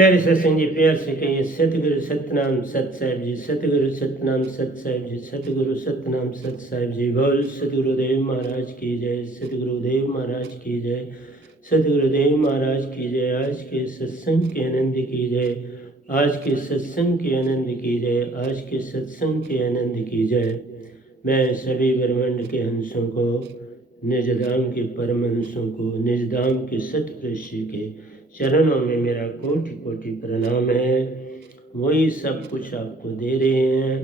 प्यारे सत्संग जी, प्यार से कहिए सतगुरु सतनाम सत साहिब जी, सतगुरु सतनाम सत साहिब जी, सतगुरु सतनाम सत साहिब जी। बोल सतगुरुदेव महाराज की जय, सतगुरुदेव महाराज की जय, सतगुरुदेव महाराज की जय। आज के सत्संग के आनंद की जय, आज के सत्संग के आनंद की जय, आज के सत्संग के आनंद की जय। मैं सभी ब्रह्मांड के हंसों को, निज धाम के परम हंसों को, निज धाम के सतपुरुष के चरणों में मेरा कोटि कोटि प्रणाम है। वही सब कुछ आपको दे रहे हैं।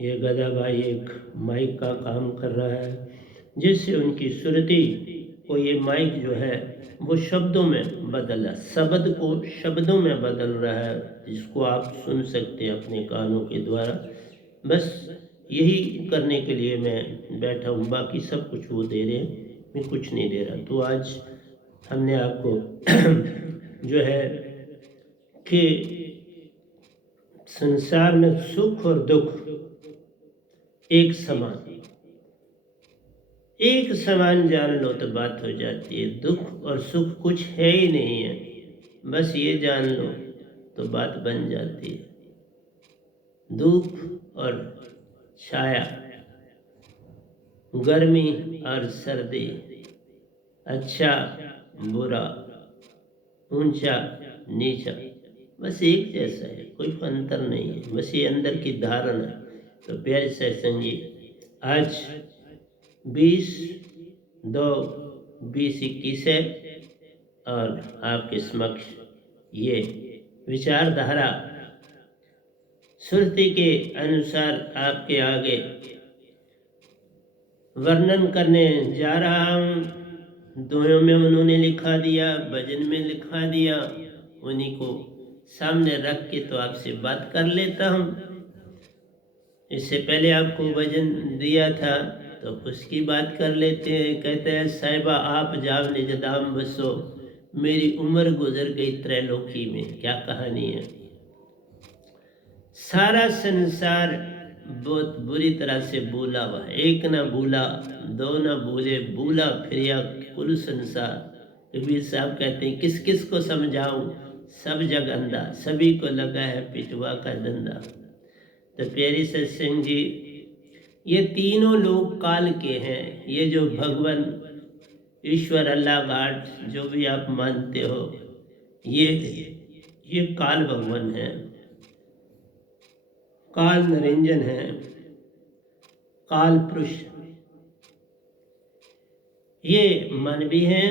ये गदा भाई एक माइक का काम कर रहा है, जिससे उनकी सुरती को ये माइक जो है वो शब्दों में बदल रहा है, शब्द को शब्दों में बदल रहा है, जिसको आप सुन सकते हैं अपने कानों के द्वारा। बस यही करने के लिए मैं बैठा हूँ, बाकी सब कुछ वो दे रहे हैं, मैं कुछ नहीं दे रहा। तो आज हमने आपको जो है कि संसार में सुख और दुख एक समान जान लो तो बात हो जाती है। दुख और सुख कुछ है ही नहीं है, बस ये जान लो तो बात बन जाती है। धूप और छाया, गर्मी और सर्दी, अच्छा बुरा, ऊंचा नीचा, बस एक जैसा है, कोई अंतर नहीं है, बस ये अंदर की धारणा है। तो प्यारे सत्संग जी, आज 20/2/2021 है और आपके समक्ष ये विचारधारा श्रुति के अनुसार आपके आगे वर्णन करने जा रहा हूँ। दोहों में उन्होंने लिखा दिया, भजन में लिखा दिया, उन्हीं को सामने रख के तो आपसे बात कर लेता हूँ। इससे पहले आपको भजन दिया था तो उसकी बात कर लेते हैं। कहते हैं, साहिबा आप जाओ निज धाम बसो, मेरी उम्र गुजर गई त्रैलोकी में। क्या कहानी है। सारा संसार बहुत बुरी तरह से भूला हुआ, एक ना भूला दो ना भूले, भूला फिर कुल संसार। कबीर साहब कहते हैं, किस किस को समझाऊं, सब जग अंधा, सभी को लगा है पिटवा का धंधा। तो प्यारी सत्संग जी, ये तीनों लोग काल के हैं। ये जो भगवान ईश्वर अल्लाह गाड जो भी आप मानते हो, ये काल भगवान है, काल निरंजन है, काल पुरुष। ये मन भी हैं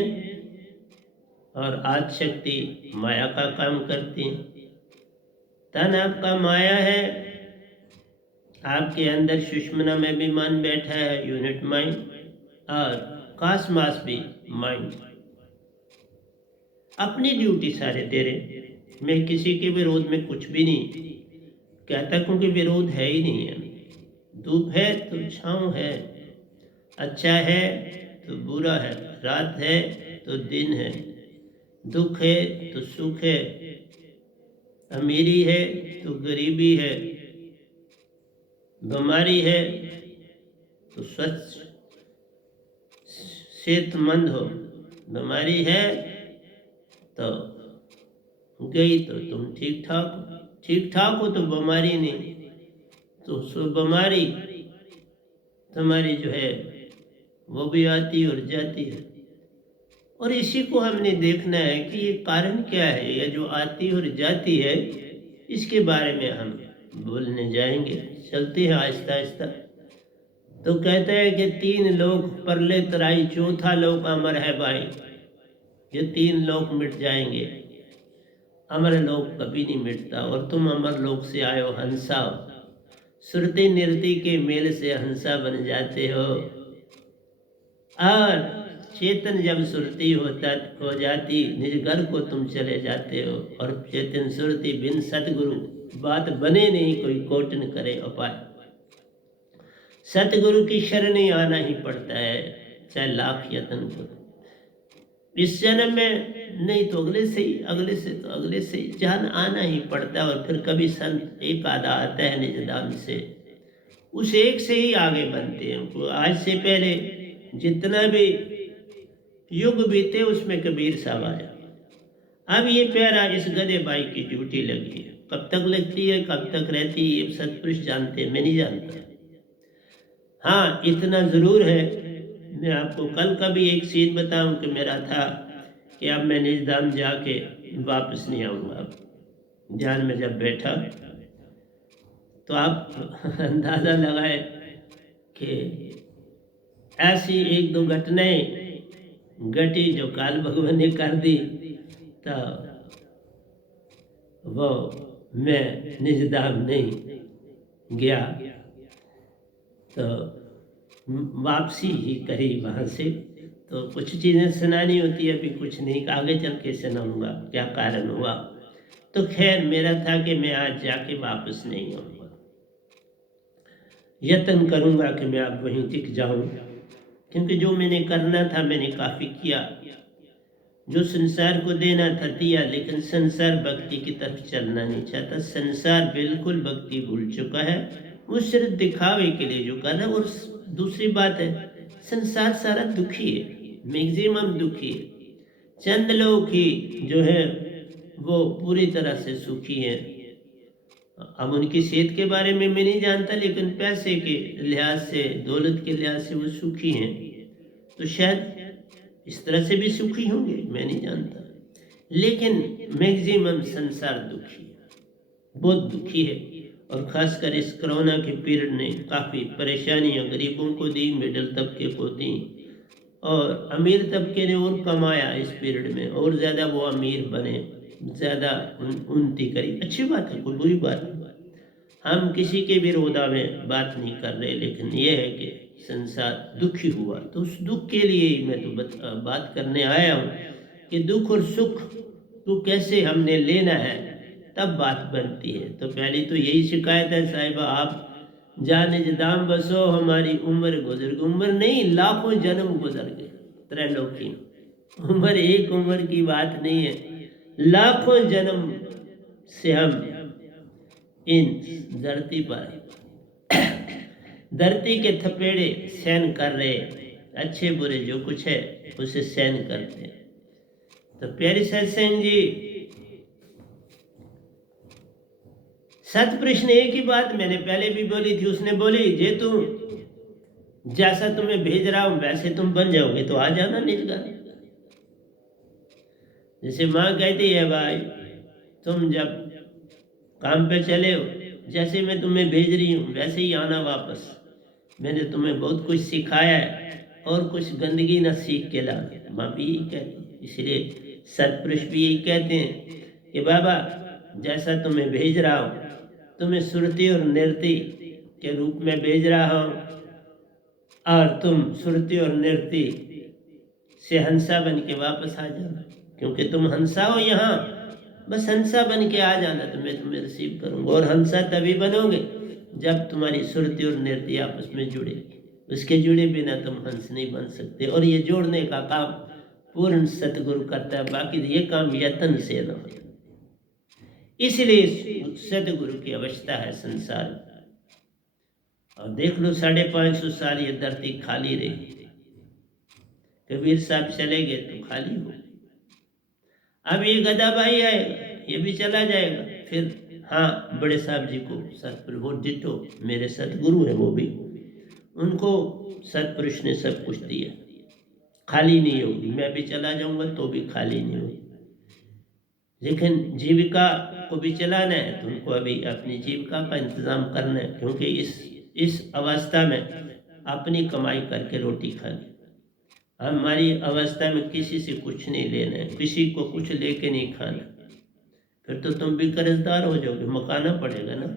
और आज शक्ति माया का काम करती हैं। तन आपका माया है, आपके अंदर सुषुम्ना में भी मन बैठा है, यूनिट माइंड, और कासमास भी माइंड। अपनी ड्यूटी सारे दे रहे। मैं किसी के विरोध में कुछ भी नहीं कहता, क्योंकि विरोध है ही नहीं है। धूप है तो छाँव है, अच्छा है तो बुरा है, रात है तो दिन है, दुख है तो सुख है, अमीरी है तो गरीबी है, बीमारी है तो स्वच्छ सेहतमंद हो, बीमारी है तो गई तो तुम ठीक ठाक हो तो बीमारी नहीं, तो सो बीमारी तुम्हारी जो है वो भी आती और जाती है। और इसी को हमने देखना है कि ये कारण क्या है, ये जो आती और जाती है, इसके बारे में हम बोलने जाएंगे। चलते हैं आहिस्ता आहिस्ता। तो कहते हैं कि 3 लोक परले तराई, चौथा लोक अमर है भाई। ये 3 लोक मिट जाएंगे, अमर लोक कभी नहीं मिटता। और तुम अमर लोक से आए हो हंसा, श्रुति निरति के मेल से हंसा बन जाते हो। और चेतन जब सुरती हो जाती, निज घर को तुम चले जाते हो। और चेतन सुरती बिन सतगुरु बात बने नहीं, कोई कोटन करे उपाय। सतगुरु की शरण ही आना ही पड़ता है, चाहे लाख यत्न करो। इस जन्म में नहीं तो अगले से ही, अगले से तो अगले से ही जान आना ही पड़ता है। और फिर कभी संत एक आधा आता है निज धाम से, उस एक से ही आगे बनते हैं। आज से पहले जितना भी युग बीते उसमें कबीर साहब आया, अब ये प्यारा इस गधे भाई की ड्यूटी लगी है, कब तक लगती है कब तक रहती है ये सतपुरुष जानते हैं, मैं नहीं जानता। हाँ इतना ज़रूर है, मैं आपको कल का भी एक सीन बताऊं कि मेरा था कि अब मैं निजधाम जाके वापस नहीं आऊँगा। ध्यान में जब बैठा तो आप अंदाज़ा लगाए कि ऐसी एक दो घटनाएं घटी जो काल भगवान ने कर दी, तो वो मैं निजधाम नहीं गया, तो वापसी ही करी वहाँ से। तो कुछ चीज़ें सुनानी होती है, अभी कुछ नहीं, आगे चल के सुनाऊँगा क्या कारण हुआ। तो खैर मेरा था कि मैं आज जाके वापस नहीं आऊँगा, यत्न करूँगा कि मैं अब वहीं टिक जाऊँ, क्योंकि जो मैंने करना था मैंने काफ़ी किया, जो संसार को देना था दिया, लेकिन संसार भक्ति की तरफ चलना नहीं चाहता। संसार बिल्कुल भक्ति भूल चुका है, वो सिर्फ दिखावे के लिए जो कर रहा है। और दूसरी बात है, संसार सारा दुखी है, मैक्सिमम दुखी है। चंद लोग ही जो है वो पूरी तरह से सुखी हैं। अब उनकी सेहत के बारे में मैं नहीं जानता, लेकिन पैसे के लिहाज से, दौलत के लिहाज से वो सुखी हैं, तो शायद इस तरह से भी सुखी होंगे, मैं नहीं जानता। लेकिन मैक्सिमम संसार दुखी है, बहुत दुखी है। और ख़ासकर इस कोरोना के पीरियड ने काफ़ी परेशानियां गरीबों को दी, मिडिल तबके को दी, और अमीर तबके ने और कमाया इस पीरियड में, और ज़्यादा वो अमीर बने, ज़्यादा उन्नति करी। अच्छी बात है, कोई बुरी बात नहीं, हम किसी के विरोधा में बात नहीं कर रहे, लेकिन ये है कि संसार दुखी हुआ, तो उस दुख के लिए ही मैं तो बात करने आया हूँ कि दुख और सुख तो कैसे हमने लेना है, तब बात बनती है। तो पहली तो यही शिकायत है साहिबा, आप जान निजदाम बसो, हमारी उम्र गुजर गई। उम्र नहीं, लाखों जन्म गुजर गए त्रैलोकी में। उम्र एक उम्र की बात नहीं है, लाखों जन्म से हम इन धरती पर धरती के थपेड़े सहन कर रहे, अच्छे बुरे जो कुछ है उसे सहन करते हैं। तो प्यारे सत्संग जी, सतपुरुष ने एक ही बात मैंने पहले भी बोली थी, उसने बोली जे तुम जैसा तुम्हें भेज रहा हूं वैसे तुम बन जाओगे तो आ जाना निजगार। जैसे माँ कहती है भाई तुम जब काम पे चले हो, जैसे मैं तुम्हें भेज रही हूँ वैसे ही आना वापस, मैंने तुम्हें बहुत कुछ सिखाया है और कुछ गंदगी न सीख के लाना। माँ भी यही कहती है, इसलिए सतपुरुष भी यही कहते हैं कि बाबा जैसा तुम्हें भेज रहा हूँ, तुम्हें सुरति और निरति के रूप में भेज रहा हूँ, और तुम सुरति और निरति से हंसा बन के वापस आ जाना, क्योंकि तुम हंसा हो यहाँ, बस हंसा बन के आ जाना तो मैं तुम्हें रिसीव करूँगा। और हंसा तभी बनोगे जब तुम्हारी सुरति और निरति आपस में जुड़ेगी, उसके जुड़े बिना तुम हंस नहीं बन सकते। और ये जोड़ने का काम पूर्ण सतगुरु करता है, बाकी ये काम यत्न से न हो। इसलिए सतगुरु की अवस्था है संसार में। और देख लो 550 साल ये धरती खाली रही, कबीर साहब चले गए तो खाली हो। अब ये गधा भाई आएगा, ये भी चला जाएगा, फिर हाँ बड़े साहब जी को सतपुरुष, वो डिटो मेरे सतगुरु है, वो भी, उनको सतपुरुष ने सब कुछ दिया, खाली नहीं होगी। मैं भी चला जाऊंगा तो भी खाली नहीं होगी। लेकिन जीविका को भी चलाना है तो उनको अभी अपनी जीविका का इंतज़ाम करना है, क्योंकि इस अवस्था में अपनी कमाई करके रोटी खानी। हमारी अवस्था में किसी से कुछ नहीं लेना है, किसी को कुछ लेके नहीं खाना, फिर तो तुम भी कर्जदार हो जाओगे, मकाना पड़ेगा ना।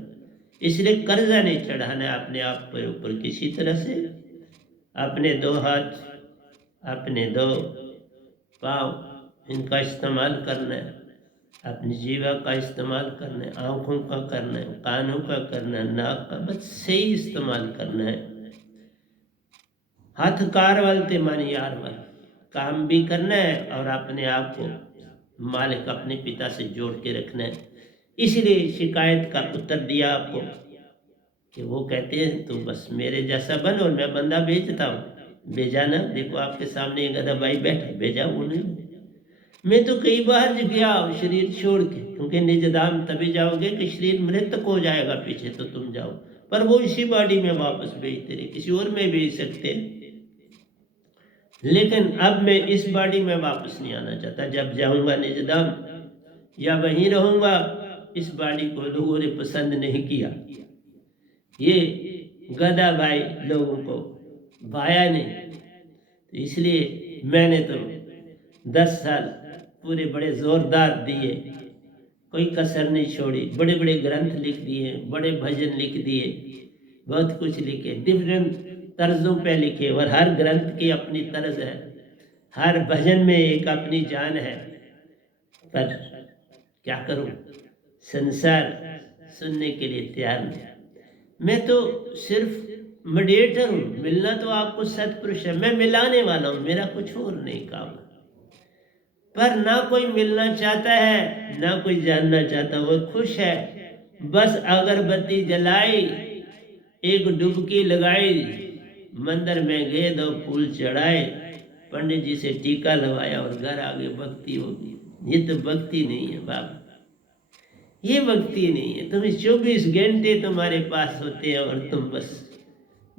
इसलिए कर्जा नहीं चढ़ाना है अपने आप पर ऊपर किसी तरह से। अपने दो हाथ, अपने दो पाँव, इनका इस्तेमाल करना है, अपनी जीवा का इस्तेमाल करना है, आँखों का करना है, कानों का करना है, नाक का, बस सही इस्तेमाल करना है। हाथ कार वालते मानी यार वाल, काम भी करना है और अपने आप को मालिक अपने पिता से जोड़ के रखना है। इसलिए शिकायत का उत्तर दिया आपको कि वो कहते हैं तो बस मेरे जैसा बन, और मैं बंदा भेजता हूँ, भेजा ना। देखो आपके सामने गधा भाई बैठा, भेजा वो नहीं। मैं तो कई बार गया शरीर छोड़ के, क्योंकि निज धाम तभी जाओगे कि शरीर मृतक हो जाएगा पीछे तो तुम जाओ, पर वो इसी बॉडी में वापस भेजते रहे, किसी और में भेज सकते हैं। लेकिन अब मैं इस बॉडी में वापस नहीं आना चाहता। जब जाऊंगा निज धाम या वहीं रहूंगा, इस बॉडी को लोगों ने पसंद नहीं किया, ये गधा भाई लोगों को भाया नहीं, तो इसलिए मैंने तो 10 साल पूरे बड़े जोरदार दिए, कोई कसर नहीं छोड़ी, बड़े बड़े ग्रंथ लिख दिए, बड़े भजन लिख दिए, बहुत कुछ लिखे, डिफरेंट तर्जों पे लिखे, और हर ग्रंथ की अपनी तर्ज है, हर भजन में एक अपनी जान है। पर क्या करूं, संसार सुनने के लिए तैयार नहीं। मैं तो सिर्फ मीडिएटर हूँ, मिलना तो आपको सतपुरुष है, मैं मिलाने वाला हूँ, मेरा कुछ और नहीं काम। पर ना कोई मिलना चाहता है, ना कोई जानना चाहता, वो खुश है, बस अगरबत्ती जलाई, एक डुबकी लगाई, मंदिर में गए, 2 फूल चढ़ाए, पंडित जी से टीका लगाया और घर आगे भक्ति होगी। ये तो भक्ति नहीं है बाबा, ये भक्ति नहीं है। तुम्हें 24 घंटे तुम्हारे पास होते हैं और तुम बस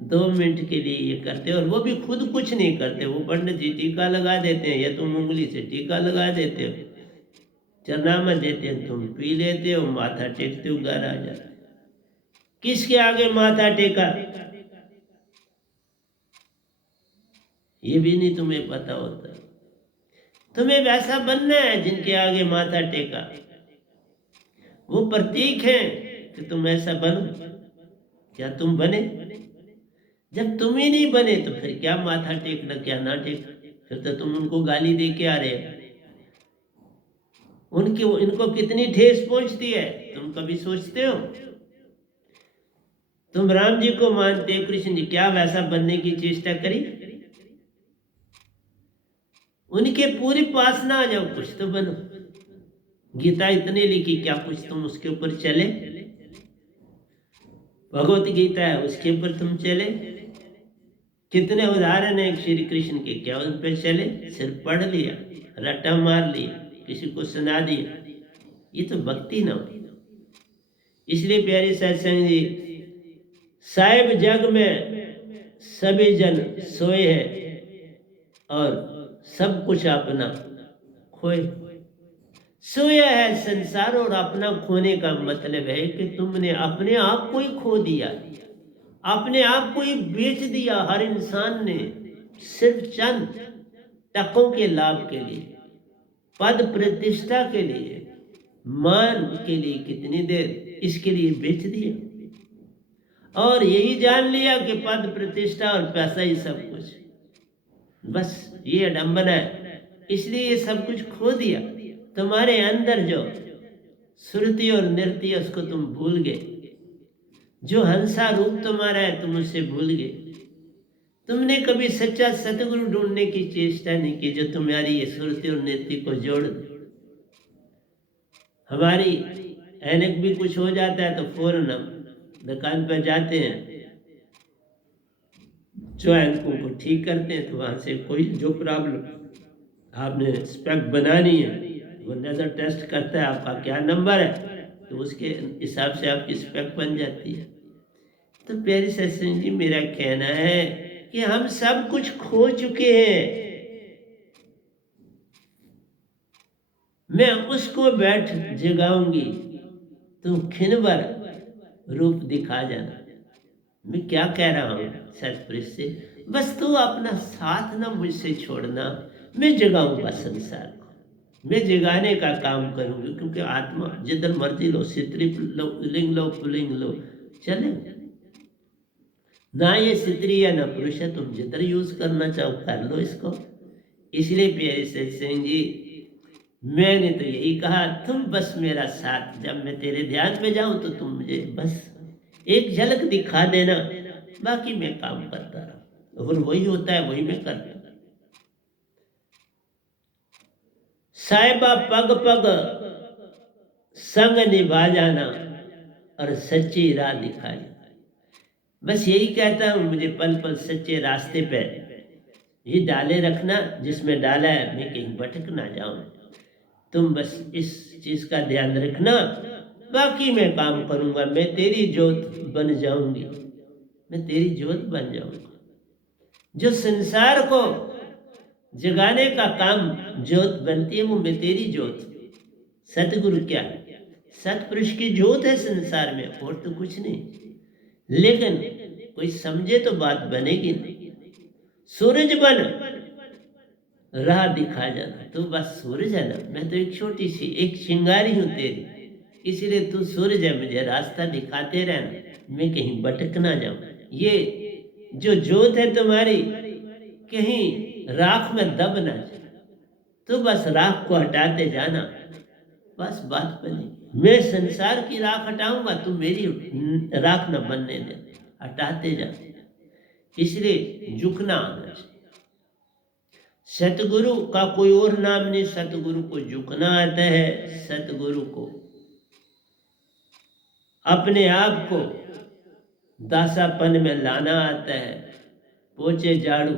2 मिनट के लिए ये करते हो, और वो भी खुद कुछ नहीं करते, वो पंडित जी टीका लगा देते हैं, या तुम उंगली से टीका लगा देते हो, चरनामा देते हैं, तुम पी लेते हो, माथा टेकते हो, घर आ जाते। किसके आगे माथा टेका ये भी नहीं तुम्हें पता होता। तुम्हें वैसा बनना है जिनके आगे माथा टेका, वो प्रतीक है कि तुम ऐसा बनो। क्या तुम बने? जब तुम ही नहीं बने तो फिर क्या माथा टेकना, क्या ना टेकना? फिर तो तुम उनको गाली दे के आ रहे हो। इनको कितनी ठेस पहुंचती है, तुम कभी सोचते हो? तुम राम जी को मानते हो, कृष्ण जी, क्या वैसा बनने की चेष्टा करी? उनके पूरी पास ना आ जाओ, कुछ तो बनो। गीता इतनी लिखी, क्या कुछ तुम उसके ऊपर चले? भगवत गीता है, उसके ऊपर तुम चले? कितने उदाहरण है श्री कृष्ण के, क्या उन पर चले? सिर्फ पढ़ लिया, रट्टा मार लिया, किसी को सुना दिया, ये तो भक्ति ना हो। इसलिए प्यारे सत्संग जी, साहिब जग में सभी जन सोए हैं और सब कुछ अपना खोए। सोया है संसार, और अपना खोने का मतलब है कि तुमने अपने आप को ही खो दिया, अपने आप को ही बेच दिया। हर इंसान ने सिर्फ चंद टकों के लाभ के लिए, पद प्रतिष्ठा के लिए, मान के लिए, कितनी देर इसके लिए बेच दिया, और यही जान लिया कि पद प्रतिष्ठा और पैसा ही सब कुछ, बस ये अडंबना है, इसलिए ये सब कुछ खो दिया। तुम्हारे अंदर जो सुरति और नृत्य है उसको तुम भूल गए, जो हंसा रूप तुम्हारा है तुम उससे भूल गए। तुमने कभी सच्चा सतगुरु ढूंढने की चेष्टा नहीं की जो तुम्हारी ये सुरति और नृत्य को जोड़ दे। हमारी ऐनक भी कुछ हो जाता है तो फौरन हम दुकान पर जाते हैं, जो ऐनकों को ठीक करते हैं, तो वहाँ से कोई जो प्रॉब्लम आपने स्पेक्ट बनानी है, वो नज़र टेस्ट करता है आपका क्या नंबर है, तो उसके हिसाब से आपकी स्पेक्ट बन जाती है। तो प्यारे सत्संग जी, मेरा कहना है कि हम सब कुछ खो चुके हैं। मैं उसको बैठ जगाऊंगी, तुम खिनवर रूप दिखा जाना। मैं क्या कह रहा हूँ सतपुरुष से, बस तू अपना साथ ना मुझसे छोड़ना, मैं जगाऊंगा संसार को, मैं जगाने का काम करूंगी। क्योंकि आत्मा जिधर मर्जी लो, स्त्री लो, लिंग लो, पुलिंग लो, चले ना, ये स्त्री या ना पुरुष है, तुम जिधर यूज करना चाहो कर लो इसको। इसलिए प्यारे सत्संग जी, मैंने तो यही कहा, तुम बस मेरा साथ, जब मैं तेरे ध्यान में जाऊं तो तुम मुझे बस एक झलक दिखा देना, बाकी मैं काम करता रहा, और वही होता है वही मैं करता। साहिबा पग पग संग निभा जाना और सच्ची राह दिखाई। बस यही कहता हूं, मुझे पल पल सच्चे रास्ते पे ये डाले रखना, जिसमें डाला है मैं कहीं भटक ना जाऊं। तुम बस इस चीज का ध्यान रखना, बाकी मैं काम करूंगा। मैं तेरी ज्योत बन जाऊंगी, मैं तेरी ज्योत बन जाऊंगा। जो संसार को जगाने का काम ज्योत बनती है, वो मैं तेरी ज्योत। सतगुरु क्या है? सतपुरुष की ज्योत है संसार में, और तो कुछ नहीं। लेकिन कोई समझे तो बात बनेगी नहीं। सूरज बन, राह दिखा जाना। तू बस सूरज है ना, मैं तो एक छोटी सी एक चिंगारी हूं तेरी, इसलिए तू सूरज है, मुझे रास्ता दिखाते रहना, मैं कहीं भटक ना जाऊं। ये जो ज्योत है तुम्हारी कहीं राख में दब ना जाए, तो बस राख को हटाते जाना, बस बात बनी। मैं संसार की राख हटाऊंगा, तुम मेरी राख न बनने दे, हटाते जा। इसलिए झुकना आना चाहिए। सतगुरु का कोई और नाम नहीं, सतगुरु को झुकना आता है। सतगुरु को अपने आप को दासापन में लाना आता है, पोछे झाड़ू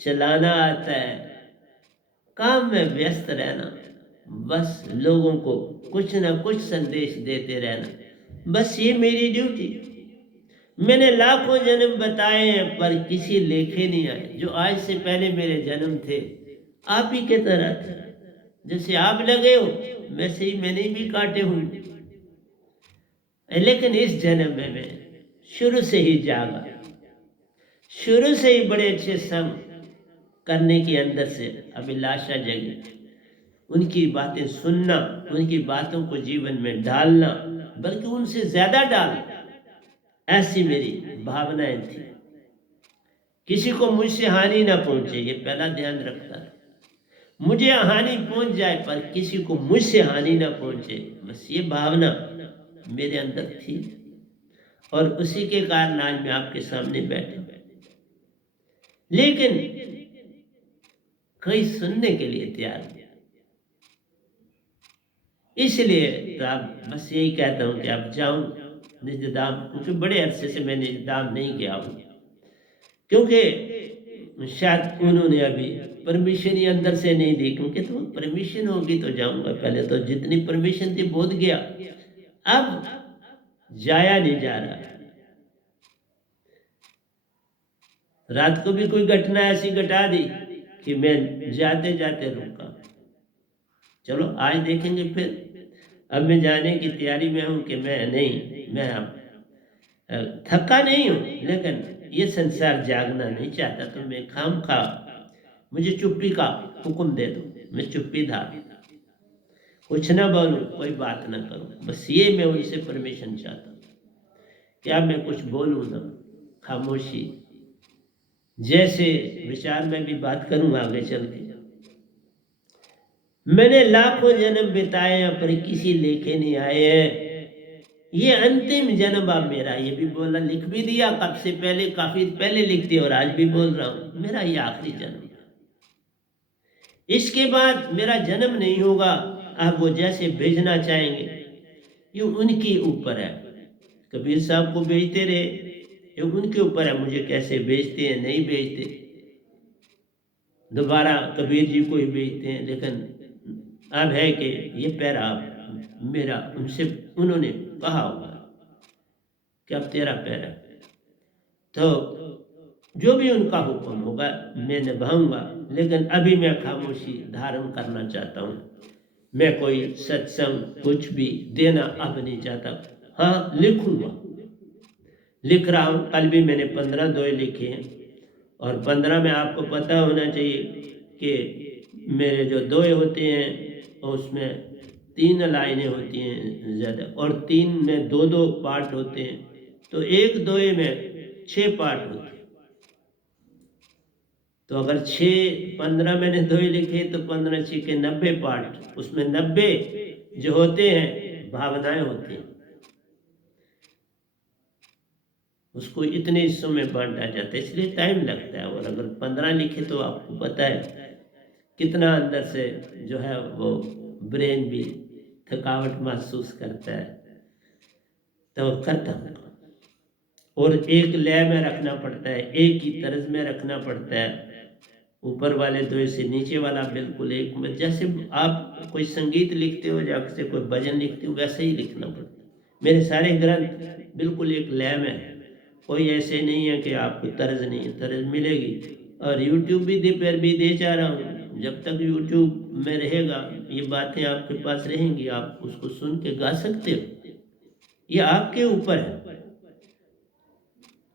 चलाना आता है, काम में व्यस्त रहना, बस लोगों को कुछ ना कुछ संदेश देते रहना, बस ये मेरी ड्यूटी। मैंने लाखों जन्म बताए हैं पर किसी लेखे नहीं आए। जो आज से पहले मेरे जन्म थे आप ही के तरह थे, जैसे आप लगे हो वैसे ही मैंने भी काटे होंगे। लेकिन इस जन्म में मैं शुरू से ही जागा, शुरू से ही बड़े अच्छे संग करने की अंदर से अभिलाषा जगी। उनकी बातें सुनना, उनकी बातों को जीवन में डालना, बल्कि उनसे ज्यादा डालना, ऐसी मेरी भावनाएं थी। किसी को मुझसे हानि ना पहुंचे, ये पहला ध्यान रखता था। मुझे हानि पहुंच जाए पर किसी को मुझसे हानि ना पहुंचे, बस ये भावना मेरे अंदर थी। और उसी के कारण आज मैं आपके सामने बैठा। लेकिन कोई सुनने के लिए तैयार नहीं, इसलिए तो आप बस यही कहता हूं कि आप जाऊं निजधाम, क्योंकि बड़े अरसे से मैं निजधाम नहीं गया हूं, क्योंकि शायद उन्होंने अभी परमिशन ही अंदर से नहीं दी। क्योंकि तो परमिशन होगी तो जाऊंगा, पहले तो जितनी परमिशन थी बहुत गया, अब जाया नहीं जा रहा। रात को भी कोई घटना ऐसी घटा दी कि मैं जाते जाते रुका। चलो आज देखेंगे फिर। अब मैं जाने की तैयारी में हूं कि मैं नहीं, मैं अब थका नहीं हूं, लेकिन ये संसार जागना नहीं चाहता, तो मैं खाम खा मुझे चुप्पी का हुक्म दे दो, मैं चुप्पी धार, कुछ ना बोलूं, कोई बात ना करूं, बस ये मैं उनसे परमिशन चाहता हूं। क्या मैं कुछ बोलूं ना, खामोशी, जैसे विचार में भी बात करूं आगे चल के। मैंने लाखों जन्म बिताए हैं पर किसी लेखे नहीं आए हैं, ये अंतिम जन्म अब मेरा। ये भी बोला, लिख भी दिया कब से पहले, काफी पहले लिख दिया, और आज भी बोल रहा हूं, मेरा ये आखिरी जन्म है। इसके बाद मेरा जन्म नहीं होगा। अब वो जैसे भेजना चाहेंगे ये उनके ऊपर है। कबीर साहब को भेजते रहे, ये उनके ऊपर है, मुझे कैसे भेजते हैं नहीं भेजते। दोबारा कबीर जी को ही भेजते हैं, लेकिन अब है कि ये पैरा मेरा, उनसे उन्होंने कहा होगा कि अब तेरा पैरा, तो जो भी उनका हुक्म होगा मैं निभाऊंगा। लेकिन अभी मैं खामोशी धारण करना चाहता हूँ। मैं कोई सत्संग कुछ भी देना अब नहीं चाहता। हाँ लिखूंगा, लिख रहा हूँ। कल भी मैंने 15 दोहे लिखे हैं, और 15 में आपको पता होना चाहिए कि मेरे जो दोहे होते हैं उसमें 3 लाइनें होती हैं ज़्यादा, और 3 में 2-2 पार्ट होते हैं, तो एक दोहे में 6 पार्ट होते हैं। तो अगर 15 मैंने दोहे लिखे तो 15 के 90 पार्ट, उसमें 90 जो होते हैं भावनाएं होती हैं, उसको इतने हिस्सों में बांटा जाता है, इसलिए टाइम लगता है। और अगर 15 लिखे तो आपको पता है कितना अंदर से जो है वो ब्रेन भी थकावट महसूस करता है, तो करता हूँ। और एक लय में रखना पड़ता है, एक ही तर्ज में रखना पड़ता है, ऊपर वाले दो से नीचे वाला बिल्कुल एक में। जैसे आप कोई संगीत लिखते हो या से कोई भजन लिखते हो वैसे ही लिखना पड़ता है। मेरे सारे ग्रंथ बिल्कुल एक लय में है, कोई ऐसे नहीं है कि आपको तर्ज नहीं है, तर्ज मिलेगी। और यूट्यूब भी पर भी दे जा रहा हूँ, जब तक यूट्यूब में रहेगा ये बातें आपके पास रहेंगी, आप उसको सुन के गा सकते हो, ये आपके ऊपर है।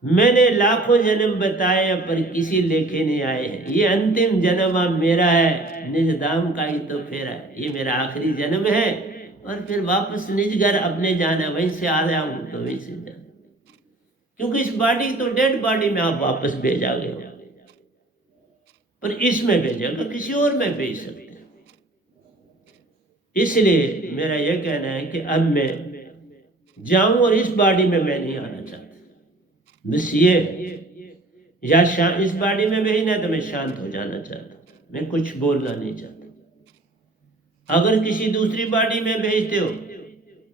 मैंने लाखों जन्म बताए पर किसी लेखे नहीं आए हैं, ये अंतिम जन्म अब मेरा है, निज धाम का ही तो फेरा है। ये मेरा आखिरी जन्म है और फिर वापस निज घर अपने जाना, वहीं से आ जाऊं तो वहीं से जाना, क्योंकि इस बॉडी तो डेड बॉडी में आप वापस भेजा गए हो, पर इसमें भेजेगा किसी और में भेज सकते हैं। इसलिए मेरा यह कहना है कि अब मैं जाऊं और इस बॉडी में मैं नहीं आना चाहता, बस ये या इस बॉडी में भेजना तो मैं शांत हो जाना चाहता, मैं कुछ बोलना नहीं चाहता। अगर किसी दूसरी बॉडी में भेजते हो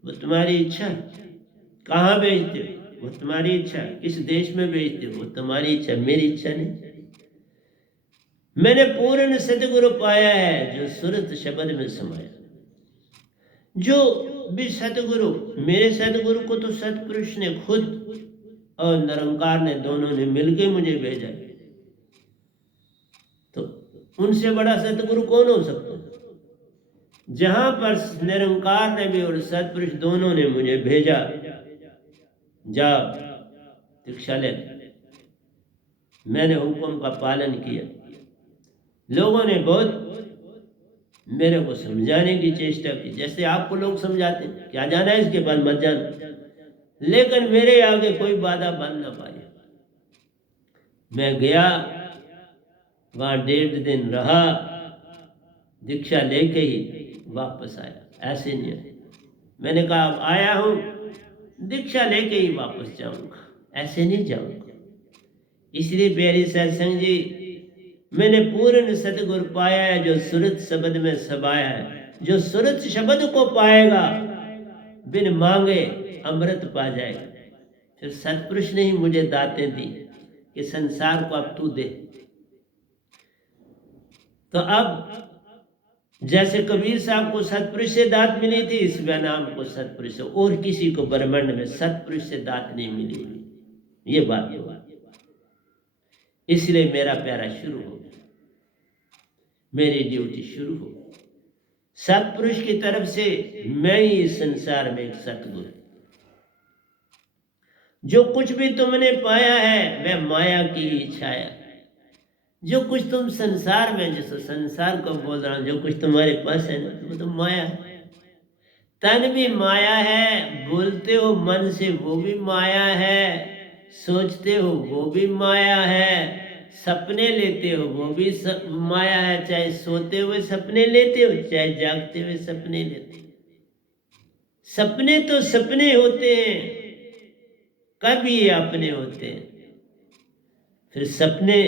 वो तुम्हारी इच्छा, कहाँ भेजते हो वो तुम्हारी इच्छा, किस देश में भेजते हो वो तुम्हारी इच्छा, मेरी इच्छा नहीं। मैंने पूर्ण सतगुरु पाया है जो सुरत शब्द में समाया। जो भी सतगुरु, मेरे सतगुरु को तो सतपुरुष ने खुद और निरंकार ने दोनों ने मिलके मुझे भेजा, तो उनसे बड़ा सतगुरु कौन हो सकता है? जहां पर निरंकार ने भी और सतपुरुष दोनों ने मुझे भेजा, जा दीक्षा ले, मैंने हुक्म का पालन किया। लोगों ने बहुत मेरे को समझाने की चेष्टा की, जैसे आपको लोग समझाते हैं क्या जाना है इसके बाद मत जाना, लेकिन मेरे आगे कोई बाधा बन ना पाई। मैं गया वहां 1.5 दिन रहा, दीक्षा लेके ही वापस आया, ऐसे नहीं आया। मैंने कहा अब आया हूं दीक्षा लेके ही वापस जाऊंगा, ऐसे नहीं जाऊंगा। इसलिए प्यारी सत्संग जी, मैंने पूर्ण सतगुरु पाया है जो सुरत शब्द में समाया है। जो सुरत शब्द को पाएगा बिन मांगे अमृत पा जाएगा। फिर सतपुरुष ने ही मुझे दातें दी कि संसार को अब तू दे। तो अब जैसे कबीर साहब को सतपुरुष से दात मिली थी, इस नाम को सतपुरुष से, और किसी को ब्रह्मांड में सतपुरुष से दात नहीं मिली। ये बात है। इसलिए मेरा प्यारा शुरू हो गया, मेरी ड्यूटी शुरू हो गई। सतपुरुष की तरफ से मैं ही इस संसार में एक सतगुरु। जो कुछ भी तुमने पाया है वह माया की ही छाया। जो कुछ तुम संसार में, जैसे संसार को बोल रहा हूं, जो कुछ तुम्हारे पास है ना वो तो माया है। तन भी माया है, बोलते हो मन से वो भी माया है, सोचते हो वो भी माया है, सपने लेते हो वो भी माया है। चाहे सोते हुए सपने लेते हो, चाहे जागते हुए सपने लेते हो, सपने तो सपने होते हैं, कभी ये अपने होते हैं। फिर सपने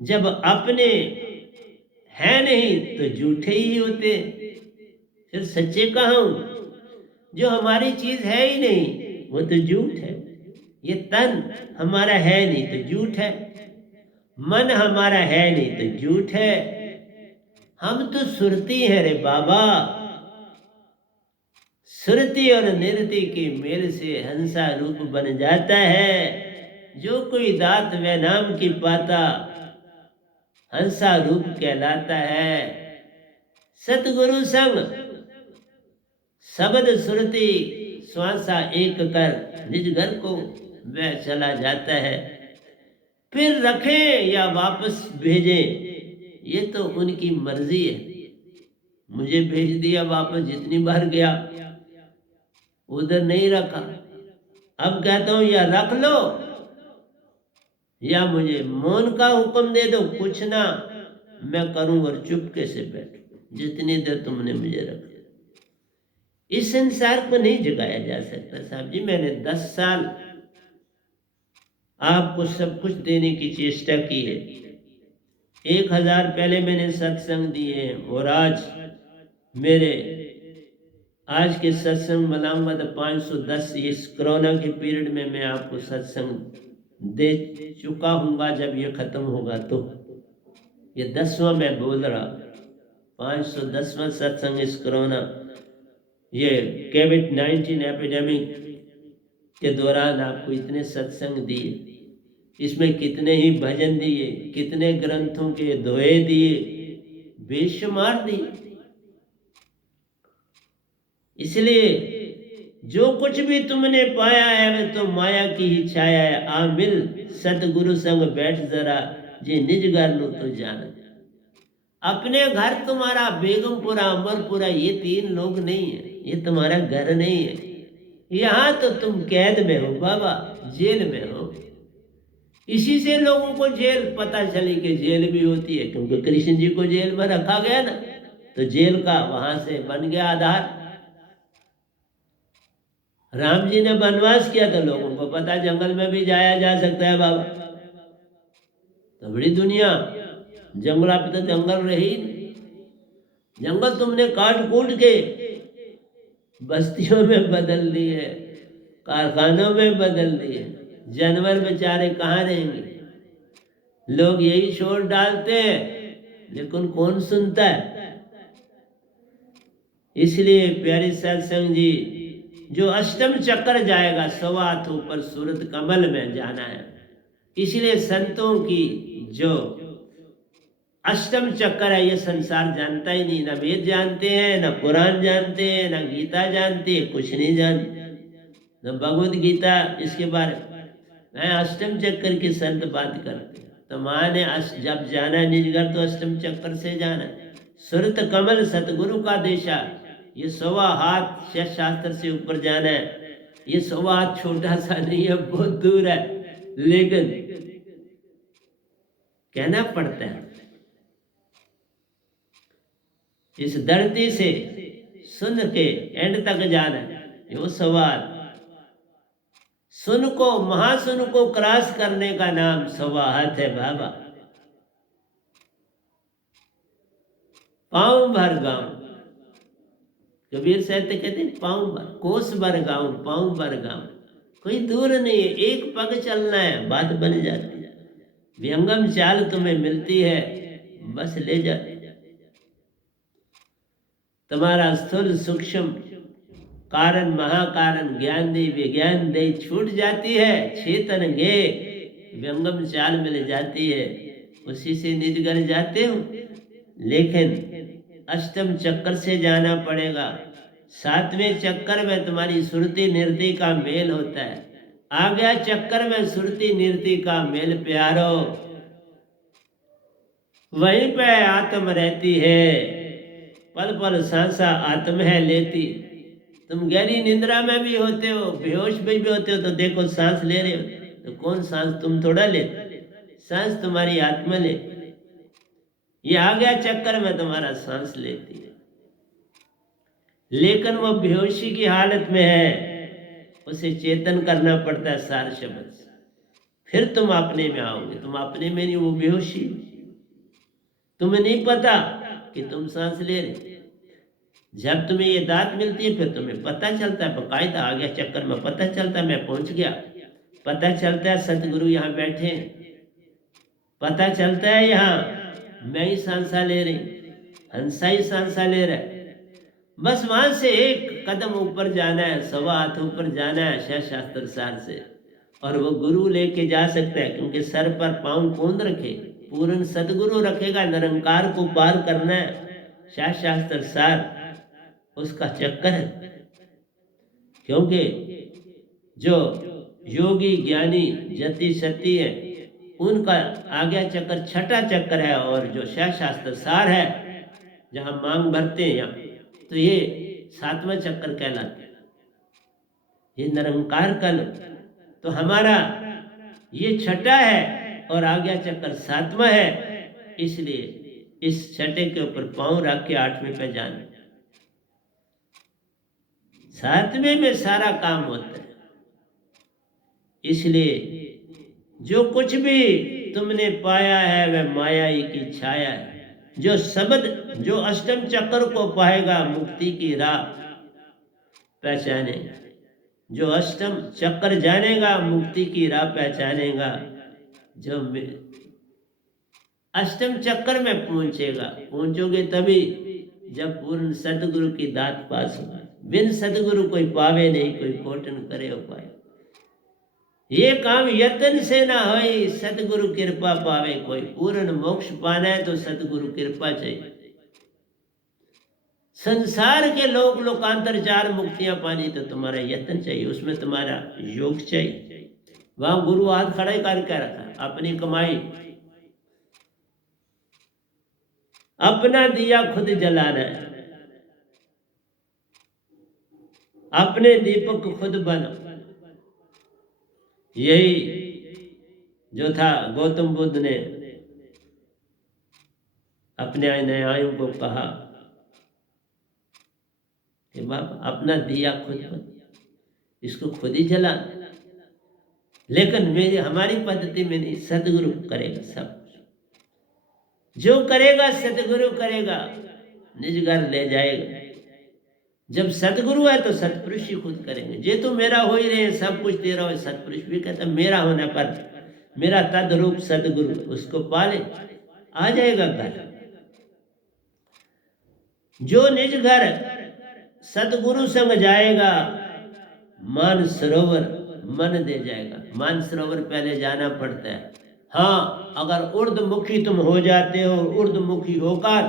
जब अपने हैं नहीं तो झूठे ही होते हैं, फिर सच्चे कहाँ हूं? जो हमारी चीज है ही नहीं वो तो झूठ है। ये तन हमारा है नहीं तो झूठ है, मन हमारा है नहीं तो झूठ है। हम तो सुरती हैं रे बाबा, सुरती और निरति की मेल से हंसा रूप बन जाता है। जो कोई दात व नाम की पाता हंसा रूप कहलाता है। सतगुरु संग शब्द सुरती श्वासा एक कर निज घर को वह चला जाता है। फिर रखे या वापस भेजे ये तो उनकी मर्जी है। मुझे भेज दिया वापस, जितनी बार गया उधर नहीं रखा। अब कहता हूं या रख लो या मुझे मौन का हुक्म दे दो, कुछ ना मैं करूं और चुपके से बैठूं जितनी देर तुमने मुझे रखा। इस संसार को नहीं जगाया जा सकता साहब जी। मैंने 10 साल आपको सब कुछ देने की चेष्टा की है। 1000 पहले मैंने सत्संग दिए हैं और आज मेरे आज के सत्संग बनाऊंगा तो 510। इस कोरोना के पीरियड में मैं आपको सत्संग दे चुका हूँगा जब ये खत्म होगा तो। ये 10वां मैं बोल रहा, 510वां सत्संग इस कोरोना ये कोविड-19 एपिडेमिक के दौरान आपको इतने सत्संग दिए, इसमें कितने ही भजन दिए, कितने ग्रंथों के दोहे दिए, बेशुमार दिए। इसलिए जो कुछ भी तुमने पाया है वह तो माया की ही छाया है। आ मिल सतगुरु संग बैठ जरा, जे निज घर लो तो जान। अपने घर तुम्हारा बेगमपुरा अमरपुरा ये 3 लोग नहीं है, ये तुम्हारा घर नहीं है। यहाँ तो तुम कैद में हो बाबा, जेल में हो। इसी से लोगों को जेल पता चली कि जेल भी होती है, क्योंकि कृष्ण जी को जेल में रखा गया ना, तो जेल का वहां से बन गया आधार। राम जी ने वनवास किया तो लोगों को पता जंगल में भी जाया जा सकता है बाबा। तो बड़ी दुनिया जंगल पे तो जंगल रही, जंगल तुमने काट कूट के बस्तियों में बदल दिए, कारखानों में बदल दिए। जानवर बेचारे कहाँ रहेंगे? लोग यही शोर डालते हैं, लेकिन कौन सुनता है? इसलिए प्यारे सत्संग जी, जो अष्टम चक्र जाएगा 1.25 हाथ ऊपर सूरत कमल में जाना है। इसलिए संतों की जो अष्टम चक्र है ये संसार जानता ही नहीं। ना वेद जानते हैं, ना कुरान जानते हैं, ना गीता जानते हैं, कुछ नहीं जानते, ना भगवत गीता इसके बारे में। अष्टम चक्र की संत बात करते हैं तो माँ ने जब जाना निज घर तो अष्टम चक्र से जाना। सुरत कमल सतगुरु का देशा, ये 1.25 हाथ शास्त्र से ऊपर जाना है। ये 1.25 हाथ छोटा सा नहीं है, बहुत दूर है, लेकिन कहना पड़ता है। इस धरती से सुन के एंड तक जाना, ये सवाल सुन को महासुन को क्रॉस करने का नाम 1.25 हाथ है बाबा। पांव भर गांव, कबीर साहब तो कहते हैं पांव भर, कोस भर गांव, पांव भर गांव, कोई दूर नहीं है, एक पग चलना है, बात बन जाती है। व्यंगम चाल तुम्हें मिलती है, बस ले जाती। तुम्हारा स्थूल सूक्ष्म कारण महाकारण ज्ञान दे विज्ञान दे छूट जाती है, चेतन गे व्यंगम चाल मिल जाती है, उसी से निज घर जाते हो। लेकिन अष्टम चक्कर से जाना पड़ेगा। 7वें चक्कर में तुम्हारी सुरती निरति का मेल होता है। आ गया चक्कर में सुरती निरति का मेल प्यारो, वहीं पे आत्म रहती है, पल पल सांसा आत्म है लेती। तुम गहरी निंद्रा में भी होते हो, बेहोश में भी होते हो, तो देखो सांस ले रहे हो, तो कौन सांस तुम थोड़ा ले, सांस तुम्हारी आत्मा ले। ये आ गया चक्कर में तुम्हारा सांस लेती है, लेकिन वो बेहोशी की हालत में है, उसे चेतन करना पड़ता है सार शब्द से, फिर तुम अपने में आओगे। तुम अपने में नहीं, वो बेहोशी। तुम्हें नहीं पता कि तुम सांस ले रहे। जब तुम्हें ये दात मिलती है फिर तुम्हें पता चलता है, बकायदा आ गया चक्कर में पता चलता है मैं पहुंच गया। पता चलता है सतगुरु यहाँ बैठे हैं, पता चलता है यहाँ मैं ही सांसा ले रही, हंसा ही सांसा ले रहा है। बस वहां से एक कदम ऊपर जाना है, 1.25 हाथ ऊपर जाना है शास्त्र सार से, और वो गुरु लेके जा सकता है, क्योंकि सर पर पांव कौन रखे? पूर्ण सदगुरु रखेगा। निरंकार को पार करना है, शास्त्र सार उसका चक्कर है। क्योंकि जो योगी ज्ञानी जति सती है उनका आ गया चक्कर 6ठा चक्कर है, और जो शास्त्र सार है जहां मांग भरते हैं यहाँ, तो ये 7वां चक्कर कहलाता है। ये निरंकार कल तो हमारा ये 6ठा है, और आ गया चक्कर 7वां है। इसलिए इस 6ठे के ऊपर पांव रख के 8वें पे जाना, 7वें में सारा काम होता है। इसलिए जो कुछ भी तुमने पाया है वह माया ही की छाया है। जो शब्द जो अष्टम चक्र को पाएगा मुक्ति की राह पहचानेगा। जो अष्टम चक्कर जानेगा मुक्ति की राह पहचानेगा, जो अष्टम चक्कर में पहुंचेगा, पहुंचोगे तभी जब पूर्ण सतगुरु की दात पास होगा। बिन सतगुरु कोई पावे नहीं, कोई कोटन करे उपाय। ये काम यत्न से ना होई, सतगुरु कृपा पावे कोई। पूर्ण मोक्ष पाना है तो सतगुरु कृपा चाहिए। संसार के लोक लोकांतर चार मुक्तियां पानी तो तुम्हारा यत्न चाहिए, उसमें तुम्हारा योग चाहिए। वहां गुरु हाथ खड़ा करके रखा, अपनी कमाई, अपना दिया खुद जलाना है, अपने दीपक खुद बनो। यही जो था गौतम बुद्ध ने अपने अनुयायियों को कहा कि बाप अपना दिया खुद बन, इसको खुद ही जला। लेकिन मेरी हमारी पद्धति में नहीं, सतगुरु करेगा सब। जो करेगा सतगुरु करेगा, निज घर ले जाएगा। जब सतगुरु है तो सतपुरुष ही खुद करेंगे। ये तो मेरा हो ही रहे, सब कुछ तेरा हो। सतपुरुष भी कहता मेरा होने पर मेरा तद-रूप सतगुरु, उसको पाले, आ जाएगा घर। जो निज घर सतगुरु संग जाएगा, मान सरोवर मन दे जाएगा। मान सरोवर पहले जाना पड़ता है। हाँ, अगर ऊर्ध्वमुखी तुम हो जाते हो, ऊर्ध्वमुखी होकर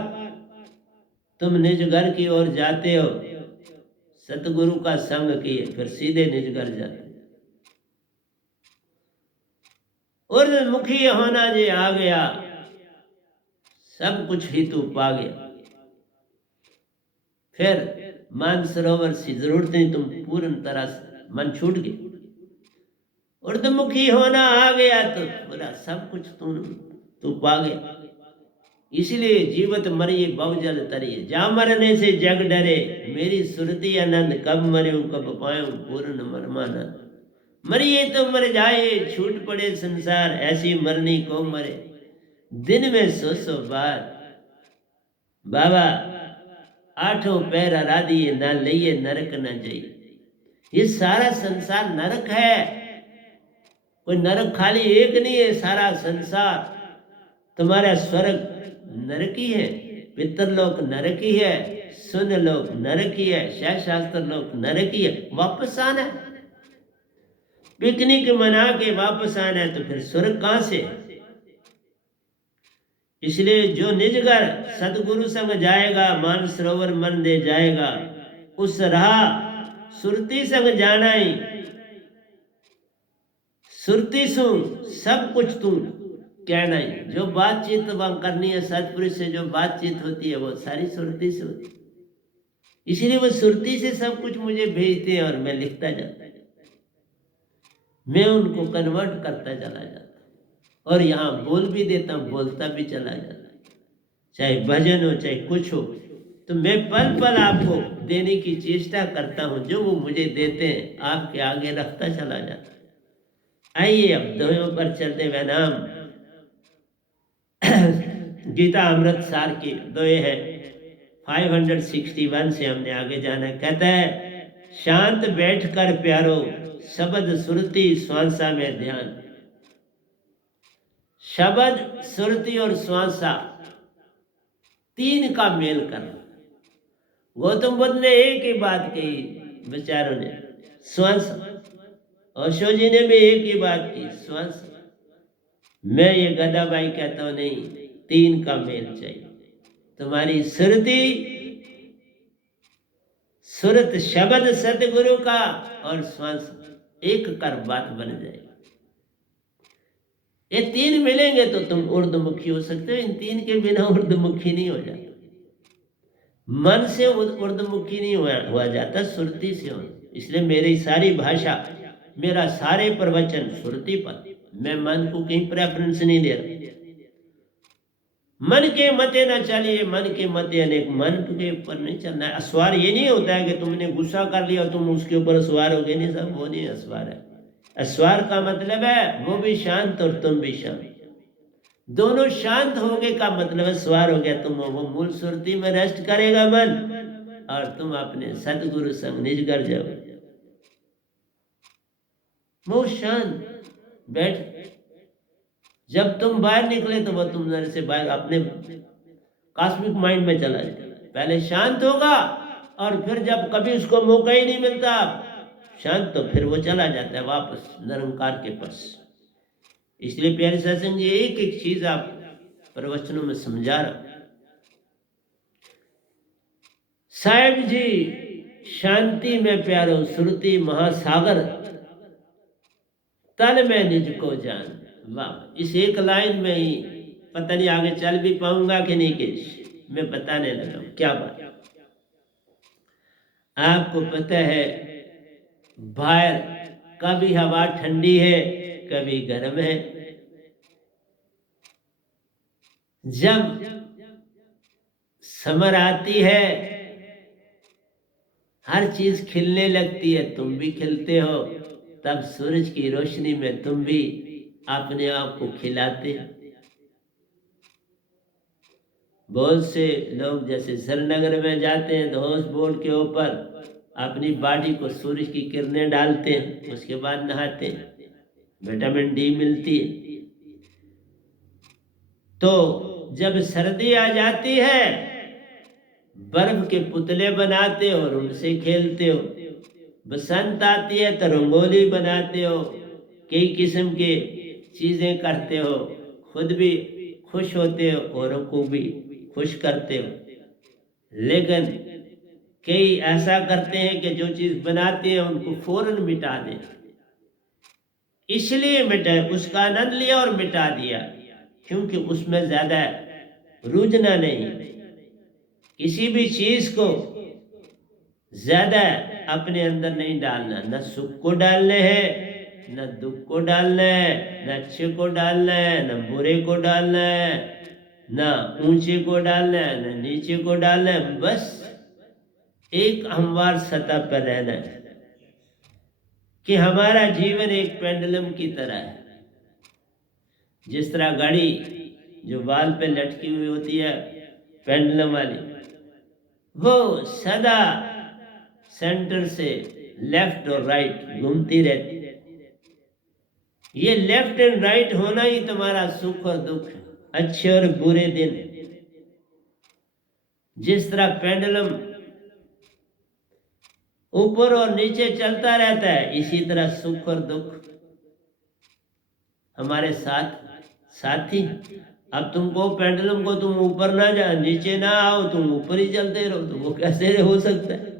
तुम निज घर की ओर जाते हो, सतगुरु का संग किए, फिर सीधे निज घर जाते। ऊर्ध्वमुखी होना जे आ गया, सब कुछ ही तू पा गया। फिर मानसरोवर से जरूरत नहीं, तुम पूर्ण तरह से मन छूट गए। ऊर्ध्वमुखी होना आ गया तो पूरा सब कुछ तू पा गया। इसलिए जीवत मरिए बहुजल तरिए, जा मरने से जग डरे, मेरी सुरती आनंद, कब मरूं कब पाऊं पूर्ण मरमानंद। मरिए तो मर जाए, छूट पड़े संसार, ऐसी मरनी को मरे, दिन में 100 बार। बाबा आठों पैर आराधिए, ना लइए नरक न जाइए। ये सारा संसार नरक है। कोई नरक खाली एक नहीं है, सारा संसार। तुम्हारा स्वर्ग नरक ही है, पितरलोक नरक ही है, सुन लोक नरक ही है, शास्त्र लोक नरक ही है। वापस आना है, पिकनिक मना के वापस आना है, तो फिर स्वर्ग कहां से? इसलिए जो निज घर सतगुरु संग जाएगा, मान सरोवर मन दे जाएगा। उस राह सुरती संग जाना ही, सुरती सु सब कुछ तू कहना ही। जो बातचीत वहां करनी है सतपुरुष से, जो बातचीत होती है वो सारी सुरती से होती है। इसीलिए वो सुरती से सब कुछ मुझे भेजते हैं और मैं लिखता जाता, मैं उनको कन्वर्ट करता चला जाता, और यहाँ बोल भी देता हूँ, बोलता भी चला जाता। चाहे भजन हो चाहे कुछ हो, तो मैं पल पल आपको देने की चेष्टा करता हूँ। जो वो मुझे देते हैं आपके आगे रखता चला जाता। आइए अब दोयों पर चलते हुए नाम गीता अमृत सार की दोए है 561 से हमने आगे जाना। कहता है, शांत बैठकर प्यारो, शब्द सुरति श्वासा में ध्यान। शब्द सुरति और श्वासा तीन का मेल करना। गौतम बुद्ध ने एक ही बात कही, विचारों ने श्वास। ओशो जी ने भी एक ही बात की, श्वास। मैं ये गदाबाई कहता हूं, नहीं, तीन का मेल चाहिए। तुम्हारी सुरति, सुरत शब्द सतगुरु का, और श्वास एक कर बात बन जाएगी। ये तीन मिलेंगे तो तुम ऊर्ध्वमुखी हो सकते हो। इन तीन के बिना ऊर्ध्वमुखी नहीं हो जाता। मन से ऊर्ध्वमुखी नहीं हुआ जाता, सुरती से हो। इसलिए मेरी सारी भाषा, मेरा सारे प्रवचन सुरती पर। मैं मन को कहीं प्रेफरेंस नहीं दे रहा। मन के मते ना चलिए, मन के मते अनेक, मन के ऊपर नहीं चलना है। अस्वार ये नहीं होता है कि तुमने गुस्सा कर लिया और तुम उसके ऊपर अस्वार हो गए, नहीं सब, वो नहीं अस्वार है। अस्वार का मतलब है वो भी शांत और तुम भी शांत, दोनों शांत हो गए का मतलब है सवार हो गया। तुम वो मूल सुरती में रेस्ट करेगा मन, और तुम अपने सतगुरु संग निज घर जाओ। वो शांत बैठ। जब तुम बाहर निकले तो वह तुम अंदर से बाहर अपने कॉस्मिक माइंड में चला जाए। पहले शांत होगा और फिर जब कभी उसको मौका ही नहीं मिलता शांत, तो फिर वो चला जाता है वापस निरंकार के पास। इसलिए प्यारे सत्संग जी, एक एक चीज आप प्रवचनों में समझा रहा। साहेब जी शांति में प्यारो श्रुति महासागर, तन में निज को जान। वाह, इस एक लाइन में ही पता नहीं आगे चल भी पाऊंगा कि नहीं, कि मैं बताने लगा क्या बात। आपको पता है बाहर कभी हवा ठंडी है, कभी गर्म है। जब समर आती है हर चीज खिलने लगती है, तुम भी खिलते हो। तब सूरज की रोशनी में तुम भी अपने आप को खिलाते। बहुत से लोग जैसे श्रीनगर में जाते हैं तो हाउस बोट के ऊपर अपनी बॉडी को सूरज की किरणें डालते हैं, उसके बाद नहाते हैं, विटामिन डी मिलती है। तो जब सर्दी आ जाती है बर्फ के पुतले बनाते हो और उनसे खेलते हो। बसंत आती है तो रंगोली बनाते हो, कई किस्म के चीजें करते हो, खुद भी खुश होते हो, औरों को भी खुश करते हो। लेकिन कई ऐसा करते हैं कि जो चीज बनाते हैं उनको फौरन मिटा दें। इसलिए मिटा, उसका आनंद लिया और मिटा दिया, क्योंकि उसमें ज्यादा रुझना नहीं। किसी भी चीज को ज्यादा अपने अंदर नहीं डालना, न सुख को डालने हैं, न दुख को डालना है, न अच्छे को डालना है, न बुरे को डालना है, न ऊंचे को डालना है, न नीचे को डालना है। बस एक हमवार सतह पर रहना है कि हमारा जीवन एक पेंडुलम की तरह है। जिस तरह गाड़ी जो बाल पे लटकी हुई होती है पेंडुलम वाली, वो सदा सेंटर से लेफ्ट और राइट घूमती रहती। ये लेफ्ट एंड राइट होना ही तुम्हारा सुख और दुख, अच्छे और बुरे दिन। जिस तरह पेंडुलम ऊपर और नीचे चलता रहता है, इसी तरह सुख और दुख हमारे साथ साथी। अब तुमको पेंडुलम को तुम ऊपर ना जा, नीचे ना आओ, तुम ऊपर ही चलते रहो, तो वो कैसे हो सकता है?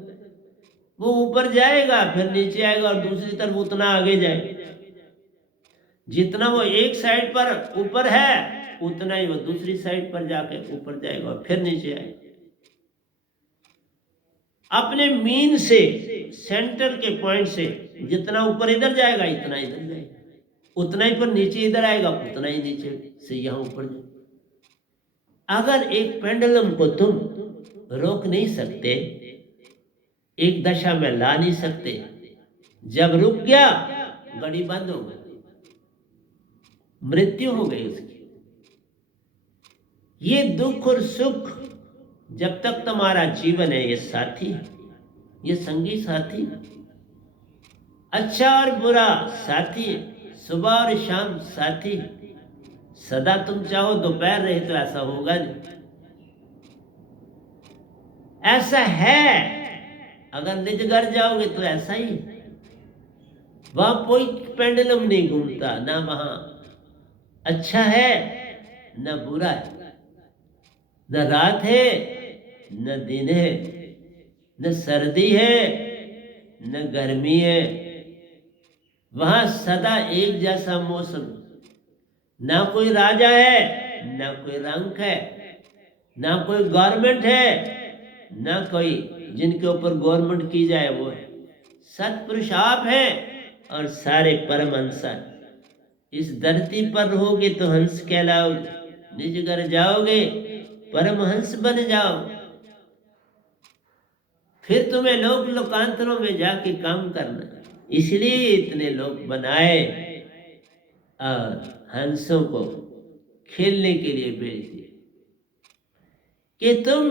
वो ऊपर जाएगा फिर नीचे आएगा और दूसरी तरफ उतना आगे जाएगा। जितना वो एक साइड पर ऊपर है उतना ही वो दूसरी साइड पर जाके ऊपर जाएगा और फिर नीचे आएगा। अपने मीन से, सेंटर के पॉइंट से जितना ऊपर इधर जाएगा इतना इधर जाएगा, उतना ही पर नीचे इधर आएगा, उतना ही नीचे से यहां ऊपर जाएगा। अगर एक पेंडुलम को तुम रोक नहीं सकते, एक दशा में ला नहीं सकते, जब रुक गया घड़ी बंद हो गई, मृत्यु हो गई उसकी। ये दुख और सुख जब तक तुम्हारा जीवन है, ये साथी, ये संगी साथी, अच्छा और बुरा साथी, सुबह और शाम साथी। सदा तुम चाहो दोपहर रहे तो ऐसा होगा नहीं। ऐसा है अगर निज घर जाओगे तो ऐसा ही। वहां कोई पेंडुलम नहीं घूमता, ना वहां अच्छा है न बुरा है, न रात है न दिन है, न सर्दी है न गर्मी है। वहां सदा एक जैसा मौसम, ना कोई राजा है ना कोई रंक है, ना कोई गवर्नमेंट है ना कोई जिनके ऊपर गवर्नमेंट की जाए वो है। सतपुरुष आप है और सारे परम हंस। इस धरती पर रहोगे तो हंस कहलाओगे, निज घर जाओगे परमहंस बन जाओ। फिर तुम्हें लोक लोकांतरों में जाके काम करना। इसलिए इतने लोग बनाए और हंसों को खेलने के लिए भेज दिए कि तुम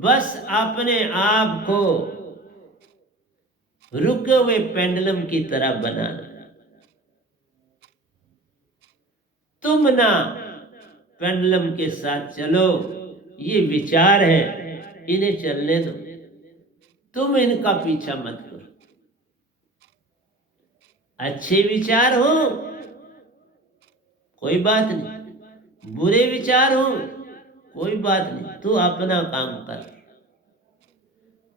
बस अपने आप को रुके हुए पेंडुलम की तरह बनाना। तुम ना पेंडुलम के साथ चलो, ये विचार है, इन्हें चलने दो, तुम इनका पीछा मत करो। अच्छे विचार हो कोई बात नहीं, बुरे विचार हो कोई बात नहीं, तू अपना काम कर,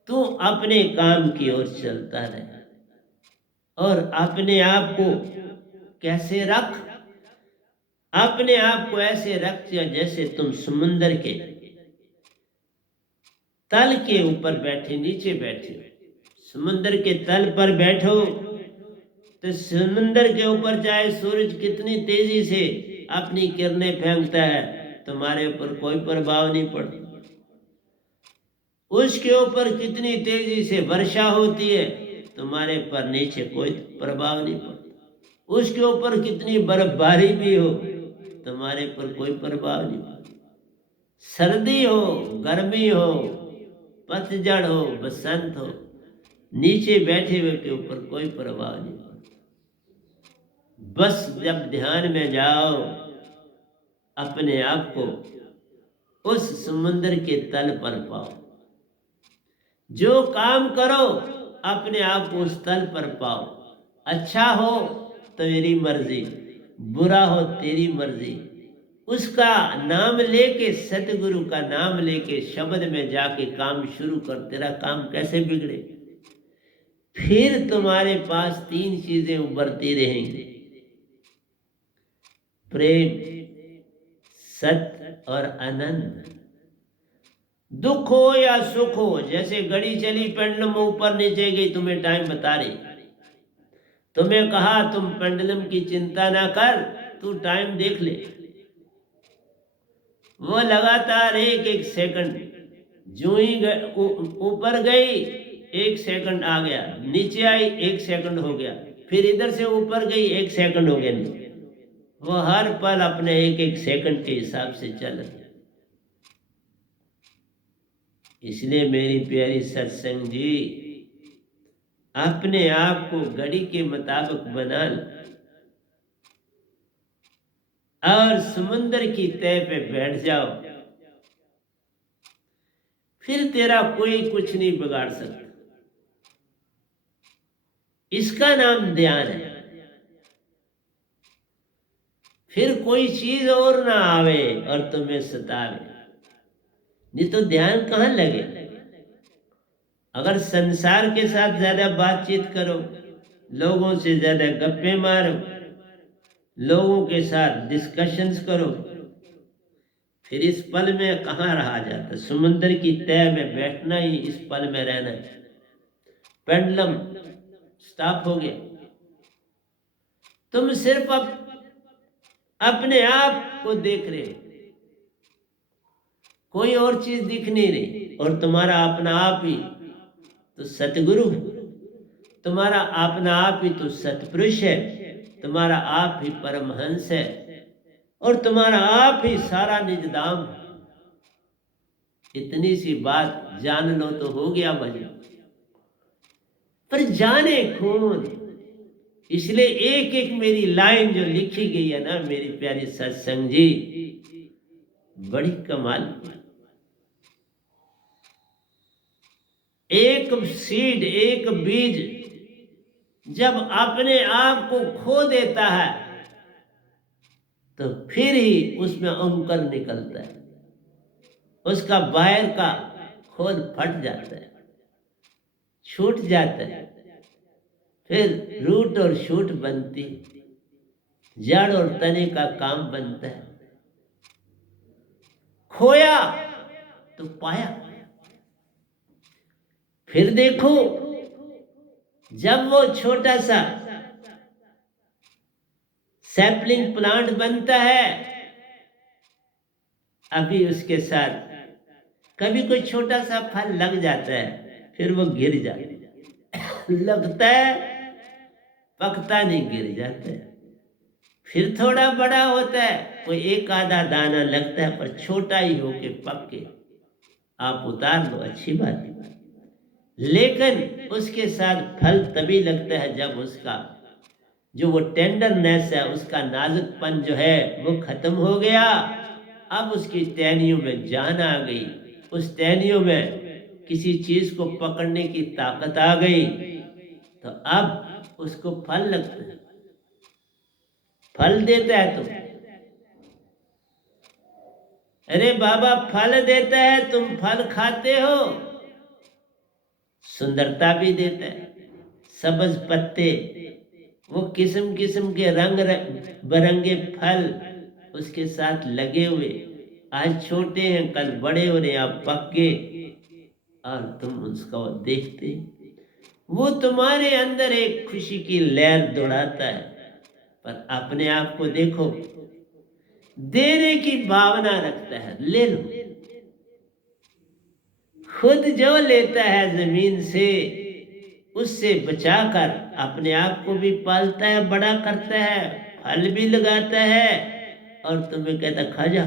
तू अपने काम की ओर चलता रहे। और अपने आप को कैसे रख? अपने आप को ऐसे रख जैसे तुम समुंदर के तल के ऊपर बैठे, नीचे बैठे। समुंदर के तल पर बैठो तो समुंदर के ऊपर चाहे सूरज कितनी तेजी से अपनी किरणें फेंकता है, तुम्हारे ऊपर कोई प्रभाव नहीं पड़ता। उसके ऊपर कितनी तेजी से वर्षा होती है, तुम्हारे पर नीचे कोई प्रभाव नहीं पड़ता। उसके ऊपर कितनी बर्फबारी भी हो, तुम्हारे पर कोई प्रभाव नहीं पड़ता। सर्दी हो, गर्मी हो, पतझड़ हो, बसंत हो, नीचे बैठे हुए के ऊपर कोई प्रभाव नहीं पड़ता। बस जब ध्यान में जाओ, अपने आप को उस समुद्र के तल पर पाओ। जो काम करो अपने आप को उस तल पर पाओ। अच्छा हो तो तेरी मर्जी, बुरा हो तेरी मर्जी। उसका नाम लेके, सतगुरु का नाम लेके शब्द में जाके काम शुरू कर, तेरा काम कैसे बिगड़े। फिर तुम्हारे पास 3 चीजें उभरती रहेंगी, प्रेम, सत्य और आनंद। दुख हो या सुख हो, जैसे घड़ी चली पेंडुलम ऊपर नीचे गई, तुम्हें टाइम बता रही, तुम्हें कहा तुम पेंडुलम की चिंता ना कर, तू टाइम देख ले। वो लगातार एक एक सेकंड, जो ही ऊपर गई 1 सेकंड आ गया, नीचे आई 1 सेकंड हो गया, फिर इधर से ऊपर गई 1 सेकंड हो गया। वो हर पल अपने एक एक सेकंड के हिसाब से चल रही। इसलिए मेरी प्यारी सत्संग जी, अपने आप को घड़ी के मुताबिक बना लो और समुंदर की तह पे बैठ जाओ। फिर तेरा कोई कुछ नहीं बिगाड़ सकता। इसका नाम ध्यान है। फिर कोई चीज और ना आवे और तुम्हें सतावे, नहीं तो ध्यान कहाँ लगे। अगर संसार के साथ ज्यादा बातचीत करो, लोगों से ज्यादा गप्पे मारो, लोगों के साथ डिस्कशंस करो, फिर इस पल में कहाँ रहा जाता। समुद्र की तह में बैठना ही इस पल में रहना है। पेंडुलम स्टॉप हो गया, तुम सिर्फ अपने आप को देख रहे हो, कोई और चीज दिख नहीं रही। और तुम्हारा अपना आप ही तो सतगुरु है, तुम्हारा अपना आप ही तो सतपुरुष है, तुम्हारा आप ही परमहंस है, और तुम्हारा आप ही सारा निजधाम है। इतनी सी बात जान लो तो हो गया भजन। पर जाने कौन, इसलिए एक एक मेरी लाइन जो लिखी गई है ना मेरी प्यारी सत्संग जी, बड़ी कमाल। एक सीड, एक बीज जब अपने आप को खो देता है तो फिर ही उसमें अंकुर निकलता है, उसका बाहर का खोल फट जाता है, छूट जाता है, फिर रूट और शूट बनती, जड़ और तने का काम बनता है। खोया तो पाया। फिर देखो जब वो छोटा सा सैपलिंग प्लांट बनता है, अभी उसके साथ कभी कोई छोटा सा फल लग जाता है, फिर वो गिर जाता है। लगता है पकता नहीं, गिर जाता है। फिर थोड़ा बड़ा होता है, कोई एक आधा दाना लगता है, पर छोटा ही होके पक के आप उतार लो, अच्छी बात है। लेकिन उसके साथ फल तभी लगता है जब उसका जो वो टेंडरनेस है, उसका नाजुकपन जो है वो खत्म हो गया। अब उसकी टहनियों में जान आ गई, उस टहनियों में किसी चीज को पकड़ने की ताकत आ गई। तो अब उसको फल लगता है, फल देता है। तुम, अरे बाबा फल देता है, तुम फल खाते हो। सुंदरता भी देता है, सब्ज पत्ते, वो किस्म किस्म के रंग बिरंगे फल उसके साथ लगे हुए, आज छोटे हैं कल बड़े हो रहे, आप पक्के, और तुम उसको देखते, वो तुम्हारे अंदर एक खुशी की लहर दौड़ाता है। पर अपने आप को देखो, देने की भावना रखता है, ले लो। खुद जो लेता है जमीन से, उससे बचाकर अपने आप को भी पालता है, बड़ा करता है, फल भी लगाता है, और तुम्हें कहता खा जा।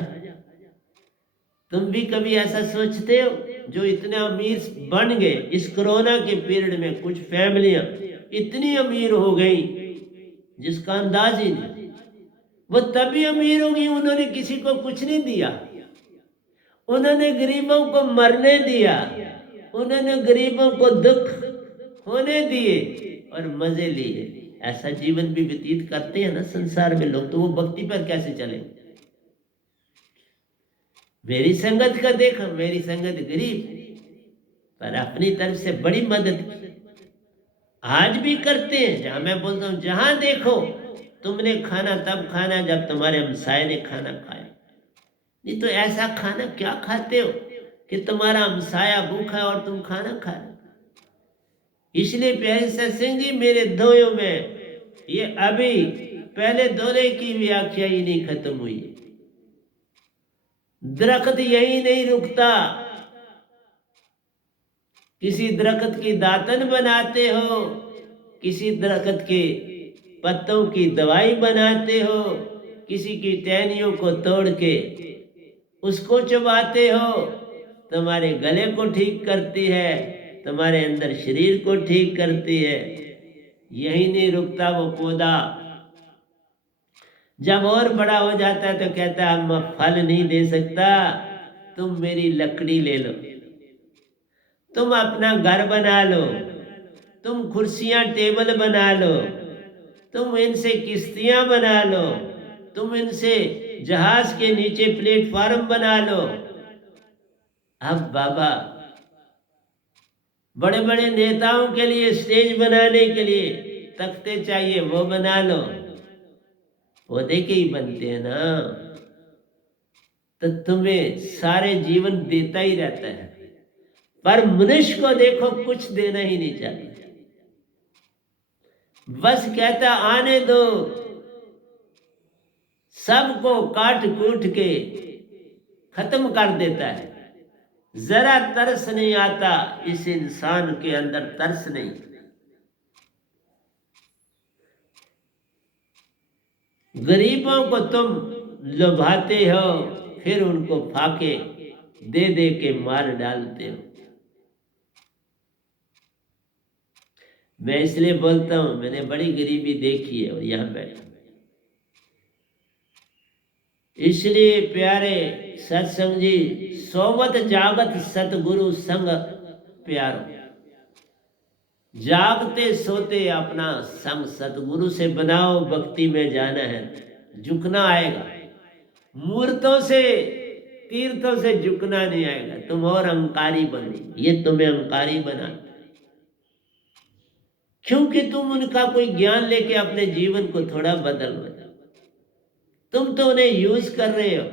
तुम भी कभी ऐसा सोचते हो? जो इतने अमीर बन गए इस कोरोना के पीरियड में, कुछ फैमिलियां इतनी अमीर हो गई जिसका अंदाज ही नहीं। वो तभी अमीर होगी, उन्होंने किसी को कुछ नहीं दिया, उन्होंने गरीबों को मरने दिया, उन्होंने गरीबों को दुख होने दिए और मजे लिए। ऐसा जीवन भी व्यतीत करते हैं ना संसार में लोग, तो वो भक्ति पर कैसे चले? मेरी संगत का देखो, मेरी संगत गरीब, पर अपनी तरफ से बड़ी मदद की, आज भी करते हैं। जहां मैं बोलता हूं, जहां देखो, तुमने खाना तब खाना जब तुम्हारे हमसाये ने खाना खाया, नहीं तो ऐसा खाना क्या खाते हो कि तुम्हारा हमसाया भूखा है और तुम खाना खा रहे हो। इसलिए प्यारे सत्संग जी, मेरे दोयों में ये अभी पहले दोरे की व्याख्या ही नहीं खत्म हुई। दरख्त यही नहीं रुकता, किसी दरख्त की दातन बनाते हो, किसी दरख्त के पत्तों की दवाई बनाते हो, किसी की टहनियों को तोड़ के उसको चबाते हो, तुम्हारे गले को ठीक करती है, तुम्हारे अंदर शरीर को ठीक करती है। यही नहीं रुकता वो पौधा, जब और बड़ा हो जाता है तो कहता है मैं फल नहीं दे सकता, तुम मेरी लकड़ी ले लो, तुम अपना घर बना लो, तुम कुर्सियां टेबल बना लो, तुम इनसे किश्तियां बना लो, तुम इनसे जहाज के नीचे प्लेटफॉर्म बना लो। अब बाबा बड़े बड़े नेताओं के लिए स्टेज बनाने के लिए तख्ते चाहिए, वो बना लो। पौधे के ही बनते हैं ना, तो तुम्हें सारे जीवन देता ही रहता है। पर मनुष्य को देखो, कुछ देना ही नहीं चाहता, बस कहता आने दो, सबको काट कूट के खत्म कर देता है। जरा तरस नहीं आता, इस इंसान के अंदर तरस नहीं। गरीबों को तुम लुभाते हो, फिर उनको फाके दे दे के मार डालते हो। मैं इसलिए बोलता हूं, मैंने बड़ी गरीबी देखी है और यहां बैठा, इसलिए प्यारे सत्संग जी, सोवत जागत सतगुरु संग प्यारो, जागते सोते अपना संग सतगुरु से बनाओ। भक्ति में जाना है, झुकना आएगा, मूर्तों से तीर्थों से झुकना नहीं आएगा। तुम और अहंकारी बनो, ये तुम्हें अहंकारी बना, क्योंकि तुम उनका कोई ज्ञान लेके अपने जीवन को थोड़ा बदल रहे हो। तुम तो उन्हें यूज कर रहे हो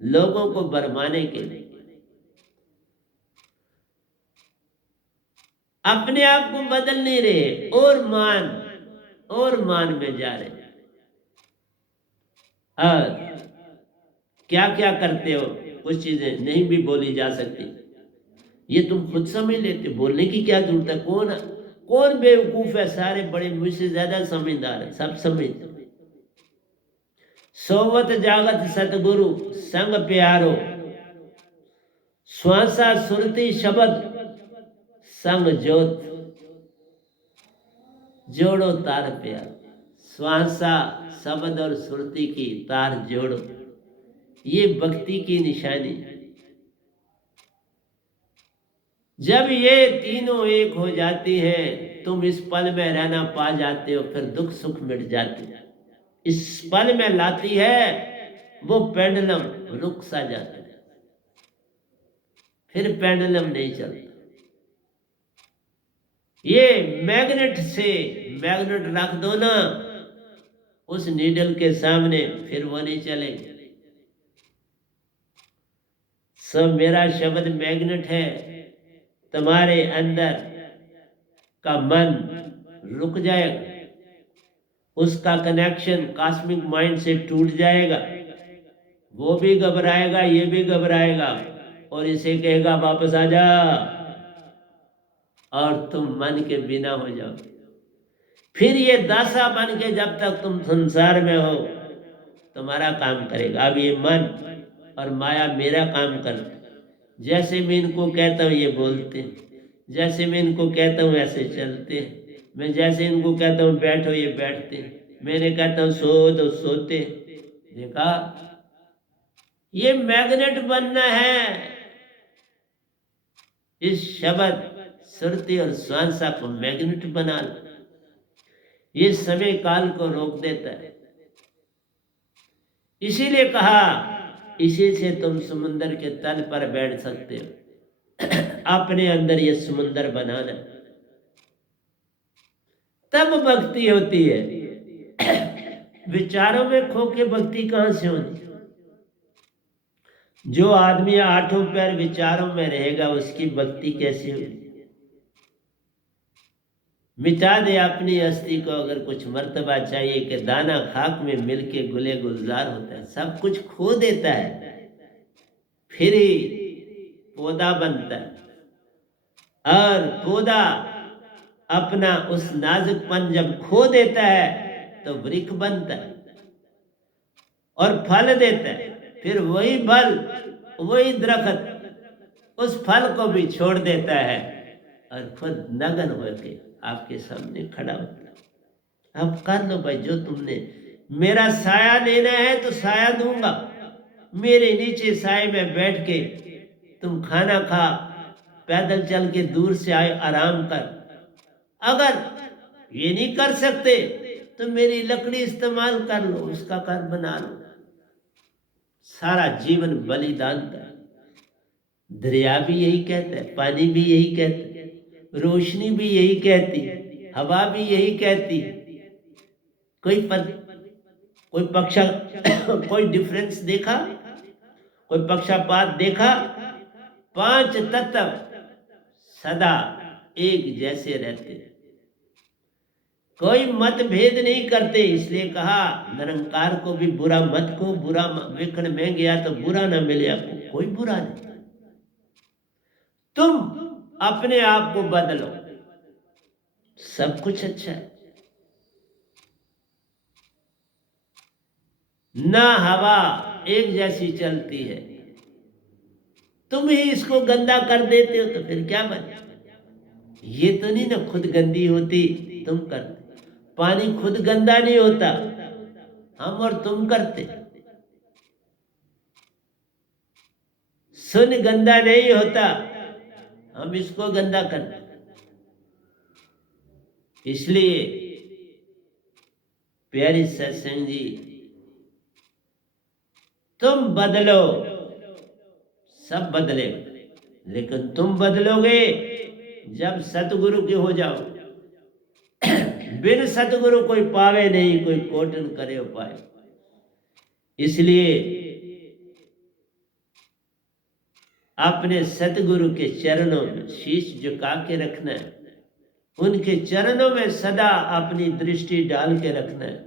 लोगों को भरमाने के लिए, अपने आप को बदल नहीं रहे, और मान में जा रहे। और क्या क्या करते हो, कुछ चीजें नहीं भी बोली जा सकती, ये तुम खुद समझ लेते, बोलने की क्या जरूरत है। कौन बेवकूफ है? सारे बड़े मुझसे ज्यादा समझदार है, सब समझते। सोवत जागत सतगुरु संग प्यारो, श्वासा सुरती शब्द संग जोत, जोड़ो तार प्यार। श्वासा शब्द और श्रुति की तार जोड़ो, ये भक्ति की निशानी। जब ये तीनों एक हो जाती है, तुम इस पल में रहना पा जाते हो, फिर दुख सुख मिट जाते हैं। इस पल में लाती है वो पेंडुलम, रुक सा जाता है, फिर पेंडुलम नहीं चलता। ये मैग्नेट से मैग्नेट रख दो ना उस नीडल के सामने, फिर वो नहीं चलेगी। सब मेरा शब्द मैग्नेट है, तुम्हारे अंदर का मन रुक जाएगा, उसका कनेक्शन कॉस्मिक माइंड से टूट जाएगा, वो भी घबराएगा, ये भी घबराएगा, और इसे कहेगा वापस आ जा, और तुम मन के बिना हो जाओ। फिर ये दशा बन के जब तक तुम संसार में हो तुम्हारा काम करेगा। अब ये मन और माया मेरा काम करते, जैसे मैं इनको कहता हूँ ये बोलते, जैसे मैं इनको कहता हूँ ऐसे चलते, मैं जैसे इनको कहता हूँ बैठो ये बैठते, मैंने कहता हूँ सो तो सोते। देखा, ये मैग्नेट बनना है। इस शब्द श्रुति और श्वासा को मैग्नेट बना लो, ये समय काल को रोक देता है। इसीलिए कहा इसी से तुम समुद्र के तल पर बैठ सकते हो। अपने अंदर ये समुद्र बनाना, तब भक्ति होती है। विचारों में खो के भक्ति कहां से होती? जो आदमी आठों पैर विचारों में रहेगा उसकी भक्ति कैसे होगी? मिटा दे अपनी अस्थि को अगर कुछ मर्तबा चाहिए, कि दाना खाक में मिलके गुले गुलजार होता है। सब कुछ खो देता है फिर ही पौधा बनता है, और पौधा अपना उस नाजुकपन जब खो देता है तो वृक्ष बनता है और फल देता है। फिर वही फल, वही दरख्त उस फल को भी छोड़ देता है और खुद नग्न होकर आपके सामने खड़ा होता है। अब कर लो भाई जो तुमने, मेरा साया लेना है तो साया दूंगा, मेरे नीचे साए में बैठ के तुम खाना खा, पैदल चल के दूर से आए आराम कर। अगर ये नहीं कर सकते तो मेरी लकड़ी इस्तेमाल कर लो, उसका घर बना लो। सारा जीवन बलिदान का। दरिया भी यही कहता है, पानी भी यही कहता है, रोशनी भी यही कहती, हवा भी यही कहती। कोई पक्षा कोई डिफरेंस देखा? कोई पक्षपात देखा? पांच तत्व सदा एक जैसे रहते, कोई मतभेद नहीं करते। इसलिए कहा निरंकार को भी बुरा मत को, बुरा विकण में गया तो बुरा ना मिले आपको, कोई बुरा नहीं। तुम अपने आप को बदलो, सब कुछ अच्छा है। ना हवा एक जैसी चलती है, तुम ही इसको गंदा कर देते हो तो फिर क्या बने? ये तो नहीं ना खुद गंदी होती, तुम करते। पानी खुद गंदा नहीं होता, हम और तुम करते। सुन गंदा नहीं होता, हम इसको गंदा करते। इसलिए प्यारी सत्संग जी, तुम बदलो सब बदलेगा, लेकिन तुम बदलोगे जब सतगुरु के हो जाओ। बिन सतगुरु कोई पावे नहीं, कोई कोटन करे उपाय। इसलिए अपने सतगुरु के चरणों में शीश झुका के रखना है, उनके चरणों में सदा अपनी दृष्टि डाल के रखना है।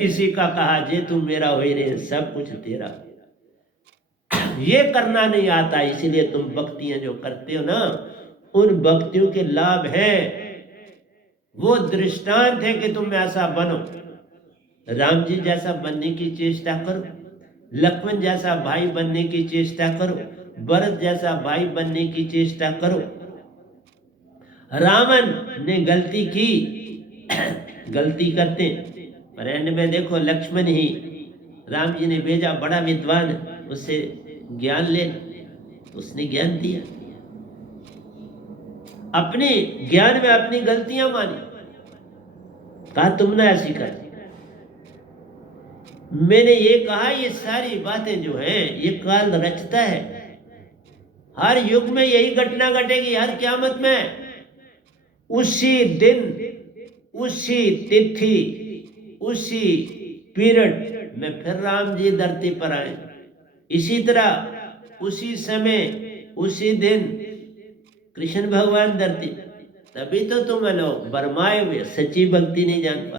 इसी का कहा जे तू मेरा हो रहे सब कुछ तेरा। ये करना नहीं आता, इसीलिए तुम भक्तियां जो करते हो ना, उन भक्तियों के लाभ हैं। वो दृष्टांत है कि तुम ऐसा बनो, राम जी जैसा बनने की चेष्टा करो, लक्ष्मण जैसा भाई बनने की चेष्टा करो, भरत जैसा भाई बनने की चेष्टा करो। रावण ने गलती की, गलती करते हैं, पर एंड में देखो लक्ष्मण ही राम जी ने भेजा, बड़ा विद्वान, उससे ज्ञान ले, उसने ज्ञान दिया, अपने ज्ञान में अपनी गलतियां मानी, कहा तुम ना ऐसी कर। मैंने ये कहा ये सारी बातें जो हैं ये काल रचता है, हर युग में यही घटना घटेगी, हर क़यामत में उसी दिन, उसी तिथि, उसी पीरियड में फिर राम जी धरती पर आए, इसी तरह उसी समय उसी दिन कृष्ण भगवान धरती, तभी तो तुम लोग बरमाए हुए सच्ची भक्ति नहीं जान पा।